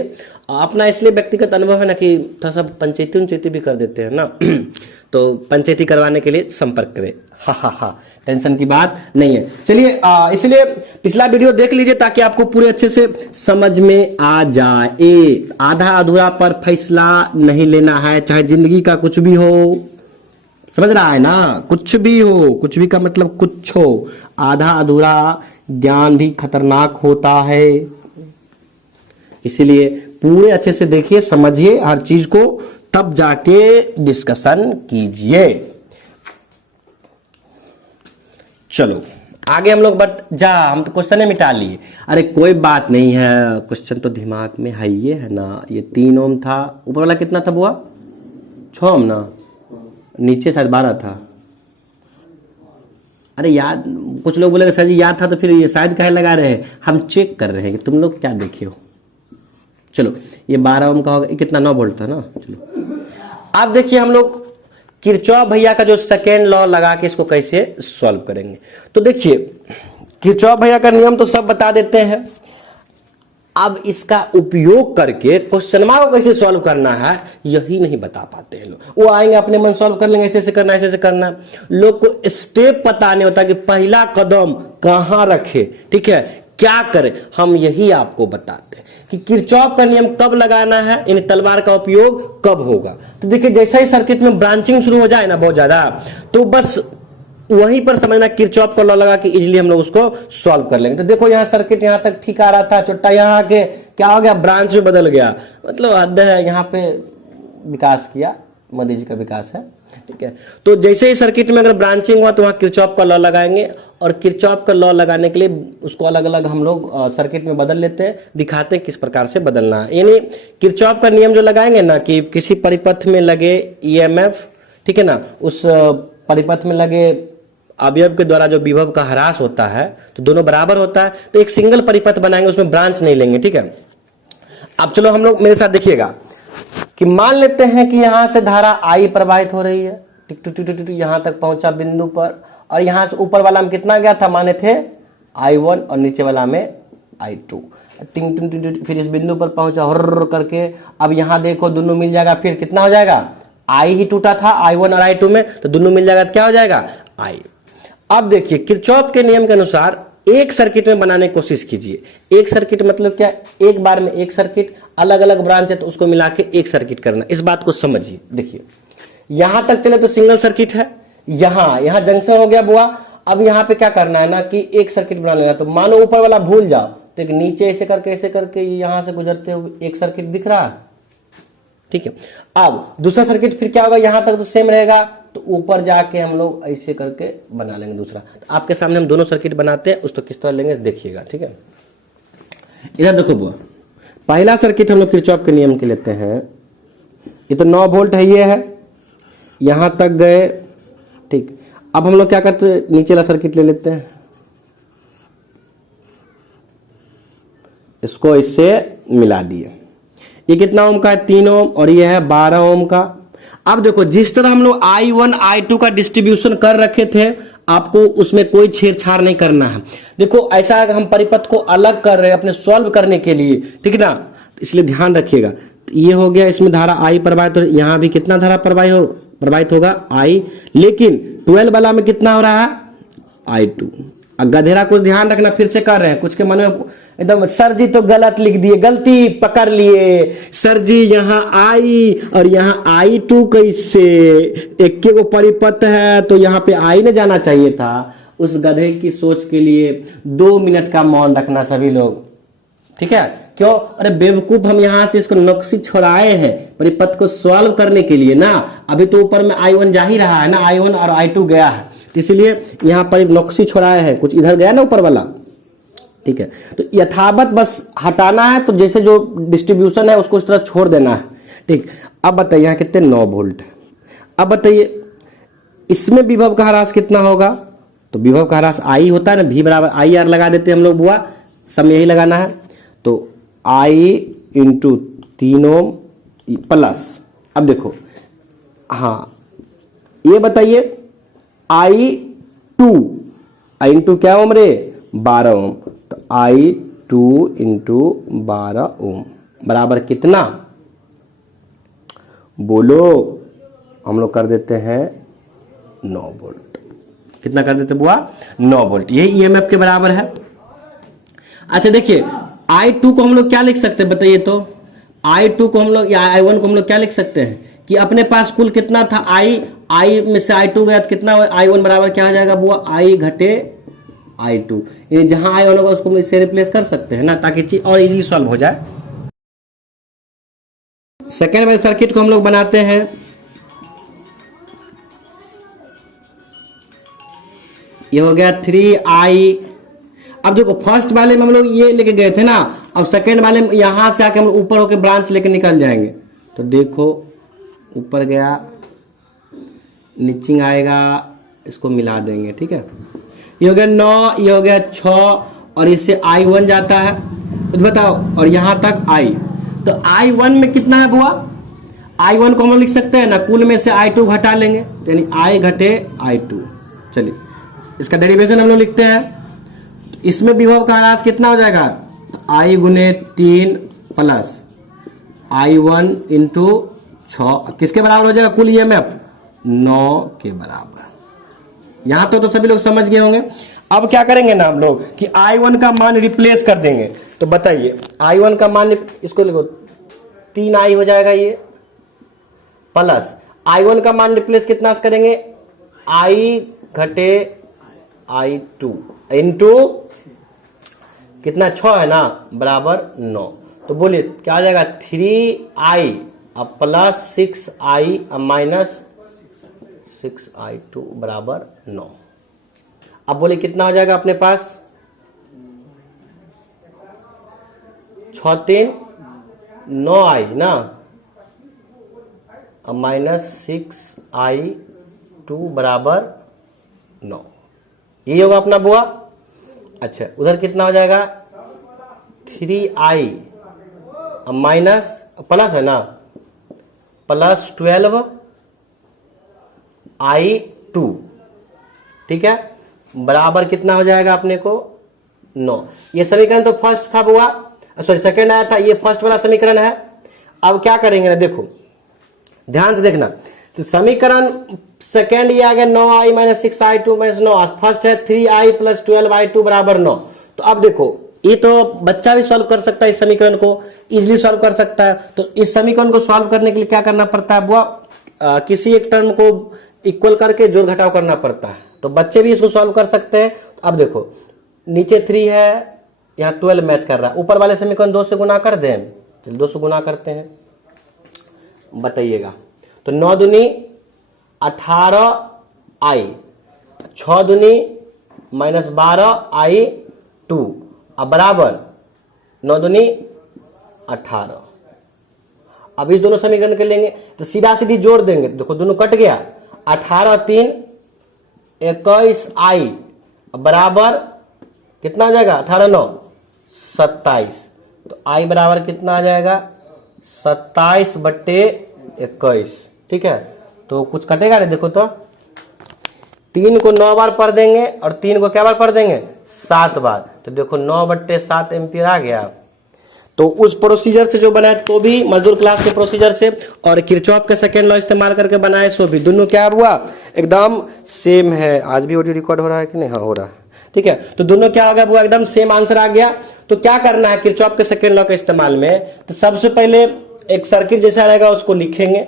अपना इसलिए व्यक्तिगत अनुभव है ना कि थोड़ा सा पंचायती भी कर देते हैं ना तो पंचायती करवाने के लिए संपर्क करें, हा टेंशन की बात नहीं है। चलिए इसलिए पिछला वीडियो देख लीजिए ताकि आपको पूरे अच्छे से समझ में आ जाए। आधा अधूरा पर फैसला नहीं लेना है, चाहे जिंदगी का कुछ भी हो, समझ रहा है ना, कुछ भी हो, कुछ भी का मतलब कुछ हो, आधा अधूरा ज्ञान भी खतरनाक होता है। इसलिए पूरे अच्छे से देखिए, समझिए हर चीज को, तब जाके डिस्कशन कीजिए। चलो आगे हम लोग हम तो क्वेश्चन मिटा लिए। अरे कोई बात नहीं है, क्वेश्चन तो दिमाग में है, ये है ना, ये 3 ओम था, ऊपर वाला कितना था बुआ, 6 ओम ना, नीचे शायद 12 था। अरे याद, कुछ लोग बोलेंगे सर जी याद था तो फिर ये शायद काहे लगा रहे हैं, हम चेक कर रहे हैं कि तुम लोग क्या देखे हो। चलो ये 12 ओम का होगा, कितना 9 वोल्ट था ना। चलो अब देखिए हम लोग किरचॉफ भैया का जो सेकेंड लॉ लगा के इसको कैसे सॉल्व करेंगे। तो देखिए किरचॉफ भैया का नियम तो सब बता देते हैं, अब इसका उपयोग करके क्वेश्चन को कैसे सॉल्व करना है यही नहीं बता पाते हैं लोग। वो आएंगे अपने मन सॉल्व कर लेंगे, ऐसे ऐसे करना, ऐसे ऐसे करना, लोग को स्टेप पता नहीं होता कि पहला कदम कहाँ रखे, ठीक है, क्या करें, हम यही आपको बताते हैं कि किरचॉफ का नियम कब लगाना है, यानी तलवार का उपयोग कब होगा। तो देखिए जैसा ही सर्किट में ब्रांचिंग शुरू हो जाए ना बहुत ज्यादा, तो बस वहीं पर समझना किरचॉफ का लॉ लगा के इजीली हम लोग उसको सॉल्व कर लेंगे। तो देखो यहाँ सर्किट यहाँ तक ठीक आ रहा था, चुट्टा यहाँ आके क्या हो गया, ब्रांच में बदल गया, मतलब हद है, यहाँ पे विकास किया, मोदी जी का विकास है, ठीक है। तो जैसे ही सर्किट में अगर ब्रांचिंग हुआ तो वहाँ किरचॉफ का लॉ लगाएंगे, और किरचॉफ का लॉ लगाने के लिए उसको अलग अलग हम लोग सर्किट में बदल लेते हैं, दिखाते हैं किस प्रकार से बदलना है। यानी किरचॉफ का नियम जो लगाएंगे ना कि किसी परिपथ में लगे ईएमएफ, ठीक है ना, उस परिपथ में लगे अवयव के द्वारा जो विभव का ह्रास होता है तो दोनों बराबर होता है, तो एक सिंगल परिपथ बनाएंगे, उसमें ब्रांच नहीं लेंगे, ठीक है। अब चलो हम लोग मेरे साथ देखिएगा कि मान लेते हैं कि यहां से धारा आई प्रवाहित हो रही है, टिक टिक टिक टिक यहां तक पहुंचा बिंदु पर, और यहां से ऊपर वाला में कितना गया था, माने थे I1 और नीचे वाला में I2, टिंग टिंग टिंग, फिर इस बिंदु पर पहुंचा हर करके। अब यहां देखो दोनों मिल जाएगा, फिर कितना हो जाएगा, I ही टूटा था I1 और I2 में, तो दोनों मिल जाएगा तो क्या हो जाएगा, I। अब देखिए किरचॉफ के नियम के अनुसार एक सर्किट में बनाने की कोशिश कीजिए। एक सर्किट मतलब क्या, एक बार में एक सर्किट, अलग अलग ब्रांच है तो उसको मिला के एक सर्किट करना, इस बात को समझिए। देखिए यहां तक चले तो सिंगल सर्किट है, यहां जंक्शन हो गया बुआ। अब यहां पे क्या करना है ना कि एक सर्किट बना लेना, तो मानो ऊपर वाला भूल जाओ तो एक नीचे ऐसे करके यहां से गुजरते हुए एक सर्किट दिख रहा है, ठीक है। अब दूसरा सर्किट फिर क्या होगा, यहां तक तो सेम रहेगा, तो ऊपर जाके हम लोग ऐसे करके बना लेंगे दूसरा। तो आपके सामने हम दोनों सर्किट बनाते हैं, उसको किस तरह लेंगे देखिएगा, ठीक है। इधर देखो बुआ, पहला सर्किट हम लोग किरचॉफ के नियम के लेते हैं। ये तो 9 वोल्ट है, ये है, यहां तक गए, ठीक। अब हम लोग क्या करते हैं, नीचे वाला सर्किट ले लेते हैं, इसको इससे मिला दिए। ये कितना ओम का है, 3 ओम, और ये है 12 ओम का। अब देखो जिस तरह हम लोग I1 I2 का डिस्ट्रीब्यूशन कर रखे थे, आपको उसमें कोई छेड़छाड़ नहीं करना है। देखो ऐसा हम परिपथ को अलग कर रहे हैं अपने सॉल्व करने के लिए, ठीक है ना, इसलिए ध्यान रखिएगा। ये हो गया, इसमें धारा I प्रवाहित हो, यहाँ भी कितना धारा प्रवाहित होगा I, लेकिन 12 वाला में कितना हो रहा है, I2। गधेरा को ध्यान रखना, फिर से कर रहे हैं, कुछ के मन में एकदम सर जी तो गलत लिख दिए, गलती पकड़ लिए सर जी, यहाँ आई और यहाँ I2 कैसे, एक के को परिपथ है तो यहाँ पे I ने जाना चाहिए था। उस गधे की सोच के लिए 2 मिनट का मौन रखना सभी लोग, ठीक है। क्यों, अरे बेवकूफ, हम यहाँ से इसको नक्शी छोड़ाए हैं परिपथ को सॉल्व करने के लिए ना। अभी तो ऊपर में I1 जा ही रहा है ना, I1 और I2 गया है, इसलिए यहाँ पर नक्शी छोड़ाए हैं, कुछ इधर गया ना ऊपर वाला, ठीक है। तो यथावत बस हटाना है, तो जैसे जो डिस्ट्रीब्यूशन है उसको इस तरह छोड़ देना है, ठीक। अब बताइए यहाँ कितने, 9 वोल्ट। अब बताइए इसमें विभव का ह्रास कितना होगा, तो विभव का ह्रास I होता है ना, V बराबर IR लगा देते हैं हम लोग बुआ, सब यही लगाना है। तो I इंटू 3 ओम प्लस, अब देखो हाँ ये बताइए I2 इंटू क्या ओम रे, 12 ओम, तो I2 इंटू 12 ओम बराबर कितना, बोलो, हम लोग कर देते हैं 9 वोल्ट। कितना कर देते बुआ, 9 वोल्ट, यही EMF के बराबर है। अच्छा देखिए I2 को हम लोग क्या लिख सकते हैं बताइए, तो I2 को हम लोग या I1 को हम लोग क्या लिख सकते हैं कि अपने पास कुल कितना था, I में से I2 गया तो कितना, I1 बराबर क्या आ जाएगा बुआ, I घटे I2। ये जहां I1 होगा उसको हम इससे रिप्लेस कर सकते हैं ना, ताकि चीज और इजीली सॉल्व हो जाए। सेकेंड वाले सर्किट को हम लोग बनाते हैं। ये हो गया 3I। अब देखो फर्स्ट वाले में हम लोग ये लेके गए थे ना, अब सेकेंड वाले में यहां से आके हम ऊपर होके ब्रांच लेके निकल जाएंगे। तो देखो ऊपर गया, नीचे आएगा, इसको मिला देंगे, ठीक है। ये हो गया 9, ये हो गया 6, और इससे I1 जाता है, तो बताओ, और यहां तक I। तो I1 में कितना है बुआ, I1 को हम लिख सकते हैं ना, कुल में से I2 घटा लेंगे, यानी I घटे I2। चलिए इसका डेरिवेशन हम लोग लिखते हैं। इसमें विभव का ह्रास कितना हो जाएगा, तो I गुने 3 प्लस I1 इंटू 6 किसके बराबर हो जाएगा, कुल EMF 9 के बराबर। यहां तो सभी लोग समझ गए होंगे। अब क्या करेंगे ना हम लोग कि I1 का मान रिप्लेस कर देंगे। तो बताइए I1 का मान, इसको लिखो 3i हो जाएगा ये, प्लस I1 का मान रिप्लेस कितना से करेंगे, I घटे I2 इंटू कितना 6 है ना बराबर 9। तो बोलिए क्या आ जाएगा 3i अब प्लस 6i माइनस 6i2 बराबर 9। अब बोलिए कितना हो जाएगा अपने पास, 6 3 9i ना, अब माइनस 6i2 बराबर 9, ये होगा अपना बुआ। अच्छा उधर कितना हो जाएगा 3i अब माइनस प्लस है ना, प्लस 12i2, ठीक है, बराबर कितना हो जाएगा अपने को 9। ये समीकरण तो फर्स्ट था बुआ, सॉरी सेकंड आया था, ये फर्स्ट वाला समीकरण है। अब क्या करेंगे ना, देखो ध्यान से देखना, तो समीकरण सेकेंड ये आ गया 9i minus 6i2 minus 9, first है 3i प्लस 12i2 बराबर 9। तो अब देखो ये तो बच्चा भी सॉल्व कर सकता है, इस समीकरण को इजीली सॉल्व कर सकता है। तो इस समीकरण को सॉल्व करने के लिए क्या करना पड़ता है बुआ, किसी एक टर्म को इक्वल करके जोड़ घटाव करना पड़ता है। तो बच्चे भी इसको सॉल्व कर सकते हैं। तो अब देखो नीचे 3 है, यहाँ 12 मैच कर रहा है, ऊपर वाले समीकरण 2 से गुना कर दें, चलिए 2 से गुना करते हैं, बताइएगा। तो 9 दूनी 18i, 6 दूनी माइनस 12i2 अब बराबर 9 दूनी 18। अब इस दोनों समीकरण के लेंगे तो सीधा सीधी जोड़ देंगे, देखो दोनों कट गया, 18 3 21i बराबर कितना आ जाएगा, 18 9 27। तो i बराबर कितना आ जाएगा 27/21, ठीक है। तो कुछ कटेगा नहीं, देखो तो 3 को 9 बार पढ़ देंगे और 3 को क्या बार पढ़ देंगे 7 बार, तो देखो 9/7 एम्पियर आ गया। तो उस प्रोसीजर से जो बनाए तो भी मजदूर क्लास के प्रोसीजर से, और किरचॉफ के सेकेंड लॉ इस्तेमाल करके बनाए सो भी, दोनों क्या हुआ एकदम सेम है। आज भी ऑडियो रिकॉर्ड हो रहा है कि नहीं, हाँ हो रहा है, ठीक है। तो दोनों क्या हो गया वो एकदम सेम आंसर आ गया। तो क्या करना है किरचॉफ के सेकेंड लॉ के इस्तेमाल में, तो सबसे पहले एक सर्किट जैसा रहेगा उसको लिखेंगे,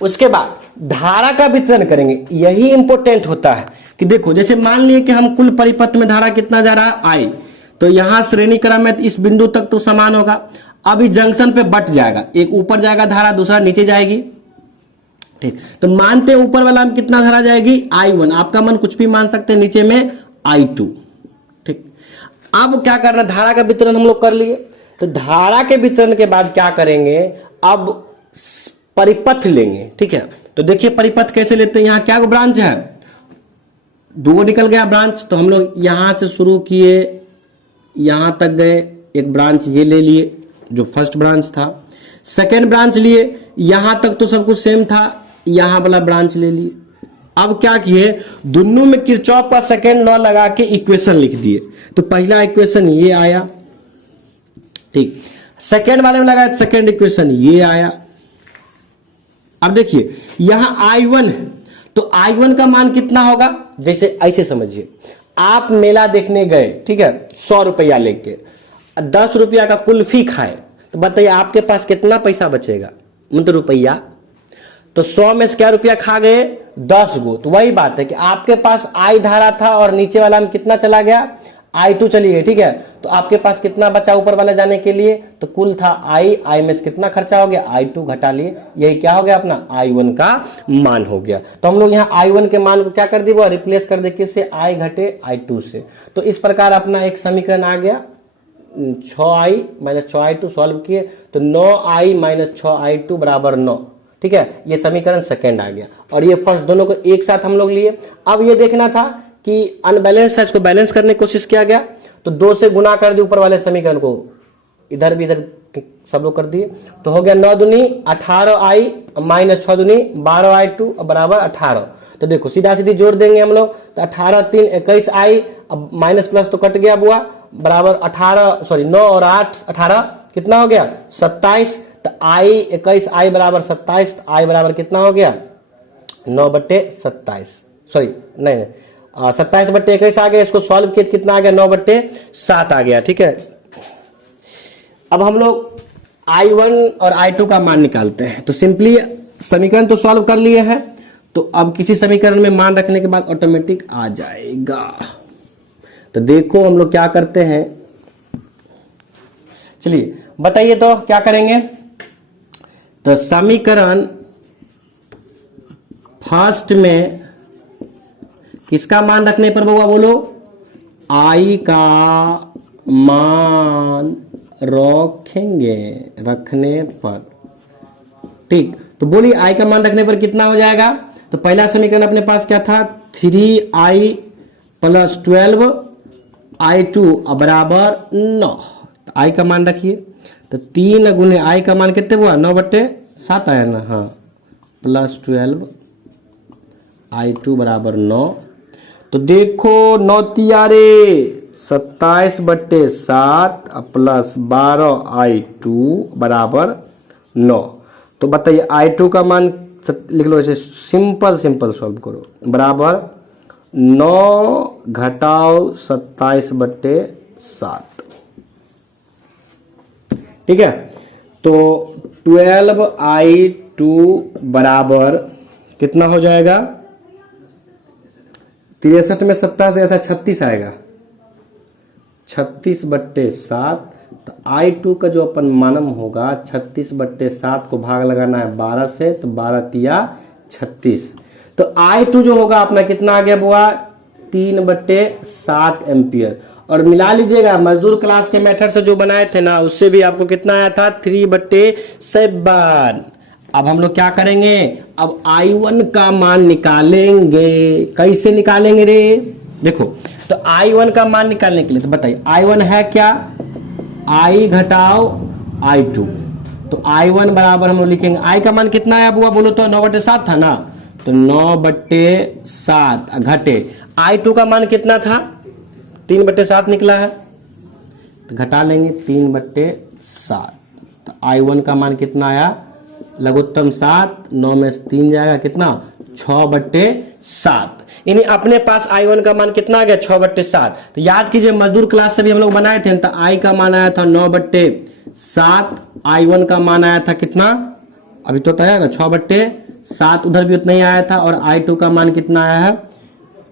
उसके बाद धारा का वितरण करेंगे। यही इंपॉर्टेंट होता है कि देखो जैसे मान लिए कि हम कुल परिपथ में धारा कितना जा रहा है I, तो यहां श्रेणी क्रम में इस बिंदु तक तो समान होगा। अभी जंक्शन पे बट जाएगा, एक ऊपर जाएगा धारा, दूसरा नीचे जाएगी, ठीक। तो मानते हैं ऊपर वाला में कितना धारा जाएगी I1, आपका मन कुछ भी मान सकते हैं, नीचे में I2, ठीक। अब क्या करना, धारा का वितरण हम लोग कर लिए। तो धारा के वितरण के बाद क्या करेंगे, अब परिपथ लेंगे, ठीक है। तो देखिए परिपथ कैसे लेते हैं, यहाँ क्या ब्रांच है, 2 निकल गया ब्रांच, तो हम लोग यहां से शुरू किए यहां तक गए, एक ब्रांच ये ले लिए जो फर्स्ट ब्रांच था, सेकेंड ब्रांच लिए, यहां तक तो सब कुछ सेम था, यहां वाला ब्रांच ले लिए। अब क्या किए, दोनों में किरचॉफ का सेकेंड लॉ लगा के इक्वेशन लिख दिए। तो पहला इक्वेशन ये आया, ठीक, सेकेंड वाले में लगाया सेकेंड इक्वेशन ये आया। अब देखिए यहां I1 है, तो I1 का मान कितना होगा, जैसे ऐसे समझिए आप मेला देखने गए, ठीक है, 100 रुपया लेके, 10 रुपया का कुल्फी खाए, तो बताइए आपके पास कितना पैसा बचेगा, मतलब रुपया। तो 100 में से क्या रुपया खा गए 10 गो। तो वही बात है कि आपके पास I धारा था और नीचे वाला में कितना चला गया I2 चली गई, ठीक है। तो आपके पास कितना बचा ऊपर वाला जाने के लिए, तो कुल था I में से कितना खर्चा हो गया I2 घटा लिए, यही क्या हो गया अपना I1 का मान हो गया। तो हम लोग यहाँ I1 के मान को क्या कर दिए, वो रिप्लेस कर दे किससे, I घटे I2 से। तो इस प्रकार अपना एक समीकरण आ गया, 6i माइनस 6i2 सॉल्व किए तो 9i माइनस 6i2 बराबर 9, ठीक है। ये समीकरण सेकेंड आ गया, और ये फर्स्ट दोनों को एक साथ हम लोग लिए। अब ये देखना था कि अनबैलेंस था, इसको बैलेंस करने की कोशिश किया गया, तो 2 से गुना कर दिए ऊपर वाले समीकरण को, इधर भी इधर सब लोग कर दिए। तो हो गया 9 दूनी 18i माइनस 6 दूनी 12i2 बराबर 18। तो देखो सीधा सीधी जोड़ देंगे हम लोग, तो 18 3 21i, अब माइनस प्लस तो कट गया बुआ, बराबर 18 सॉरी 9 और 8 18 कितना हो गया 27। तो I 21i बराबर 27, तो I बराबर कितना हो गया 9/27, सॉरी नहीं 27/21 आ गया, इसको सॉल्व किया कितना आ गया 9/7 आ गया। ठीक है, अब हम लोग I1 और I2 का मान निकालते हैं। तो सिंपली समीकरण तो सॉल्व कर लिए हैं, तो अब किसी समीकरण में मान रखने के बाद ऑटोमेटिक आ जाएगा। तो देखो हम लोग क्या करते हैं, चलिए बताइए तो क्या करेंगे। तो समीकरण फर्स्ट में किसका मान रखने पर बउआ बोलो, I का मान रखने पर। ठीक, तो बोलिए I का मान रखने पर कितना हो जाएगा। तो पहला समीकरण अपने पास क्या था, 3I + 12 I2 बराबर 9। तो I का मान रखिए, तो 3 गुने I का मान कितने हुआ 9/7 आया ना, हाँ, +12 I2 बराबर 9। तो देखो 9 तियारे 27/7 + 12 I2 बराबर 9। तो बताइए I2 का मान लिख लो ऐसे, सिंपल सॉल्व करो, बराबर 9 घटाओ 27/7। ठीक है, तो 12I2 बराबर कितना हो जाएगा, 63 में 7 से ऐसा 36 आएगा, 36/7। तो I2 का जो अपन मानम होगा 36/7 को भाग लगाना है 12 से, तो 12 तिया 36। तो I2 जो होगा अपना कितना आ गया बुआ, 3/7 एम्पियर। और मिला लीजिएगा मजदूर क्लास के मेथड से जो बनाए थे ना, उससे भी आपको कितना आया था 3/7। अब हम लोग क्या करेंगे, अब I1 का मान निकालेंगे। कैसे निकालेंगे रे, देखो तो I1 का मान निकालने के लिए तो बताइए I1 है क्या, I घटाओ I2। तो I1 बराबर हम लोग लिखेंगे, I का मान कितना है बुआ बोलो तो 9/7 था ना, तो 9/7 घटे I2 का मान कितना था 3/7 निकला है, तो घटा लेंगे 3/7। तो I1 का मान कितना आया, लघुत्तम 7, 9 में 3 जाएगा कितना 6/7। यानी अपने पास I1 का मान कितना आ गया 6/7। तो याद कीजिए मजदूर क्लास से भी हम लोग बनाए थे, तो I का मान आया था 9/7, I1 का मान आया था कितना, अभी तो तय है 6/7, उधर भी उतना ही आया था, और I2 का मान कितना आया है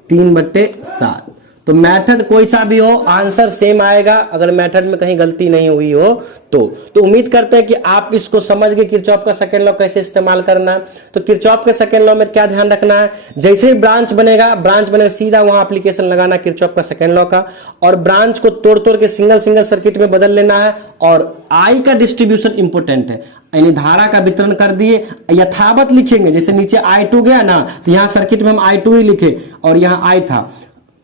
3/7। तो मेथड कोई सा भी हो आंसर सेम आएगा, अगर मेथड में कहीं गलती नहीं हुई हो तो उम्मीद करते हैं कि आप इसको समझ गए किरचॉफ का सेकंड लॉ कैसे इस्तेमाल करना है। तो किरचॉफ के सेकंड लॉ में क्या ध्यान रखना है, जैसे ही ब्रांच बनेगा सीधा वहां एप्लीकेशन लगाना किरचॉफ का सेकंड लॉ का, और ब्रांच को तोड़ के सिंगल सर्किट में बदल लेना है। और I का डिस्ट्रीब्यूशन इंपोर्टेंट है, यानी धारा का वितरण कर दिए, यथावत लिखेंगे। जैसे नीचे I2 गया ना, तो यहाँ सर्किट में हम I2 ही लिखे, और यहाँ I था,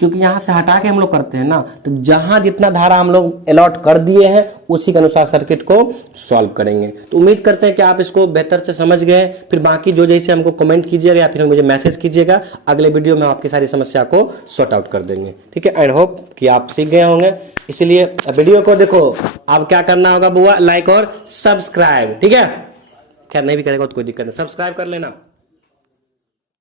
क्योंकि यहाँ से हटा के हम लोग करते हैं ना, तो जहां जितना धारा हम लोग अलॉट कर दिए हैं उसी के अनुसार सर्किट को सॉल्व करेंगे। तो उम्मीद करते हैं कि आप इसको बेहतर से समझ गए। फिर बाकी जो जैसे हमको कमेंट कीजिएगा या फिर मुझे मैसेज कीजिएगा, अगले वीडियो में आपकी सारी समस्या को सॉर्ट आउट कर देंगे। ठीक है, आई होप कि आप सीख गए होंगे। इसलिए वीडियो को देखो, अब क्या करना होगा बुआ, लाइक और सब्सक्राइब। ठीक है, खैर नहीं भी करेगा तो कोई दिक्कत नहीं, सब्सक्राइब कर लेना।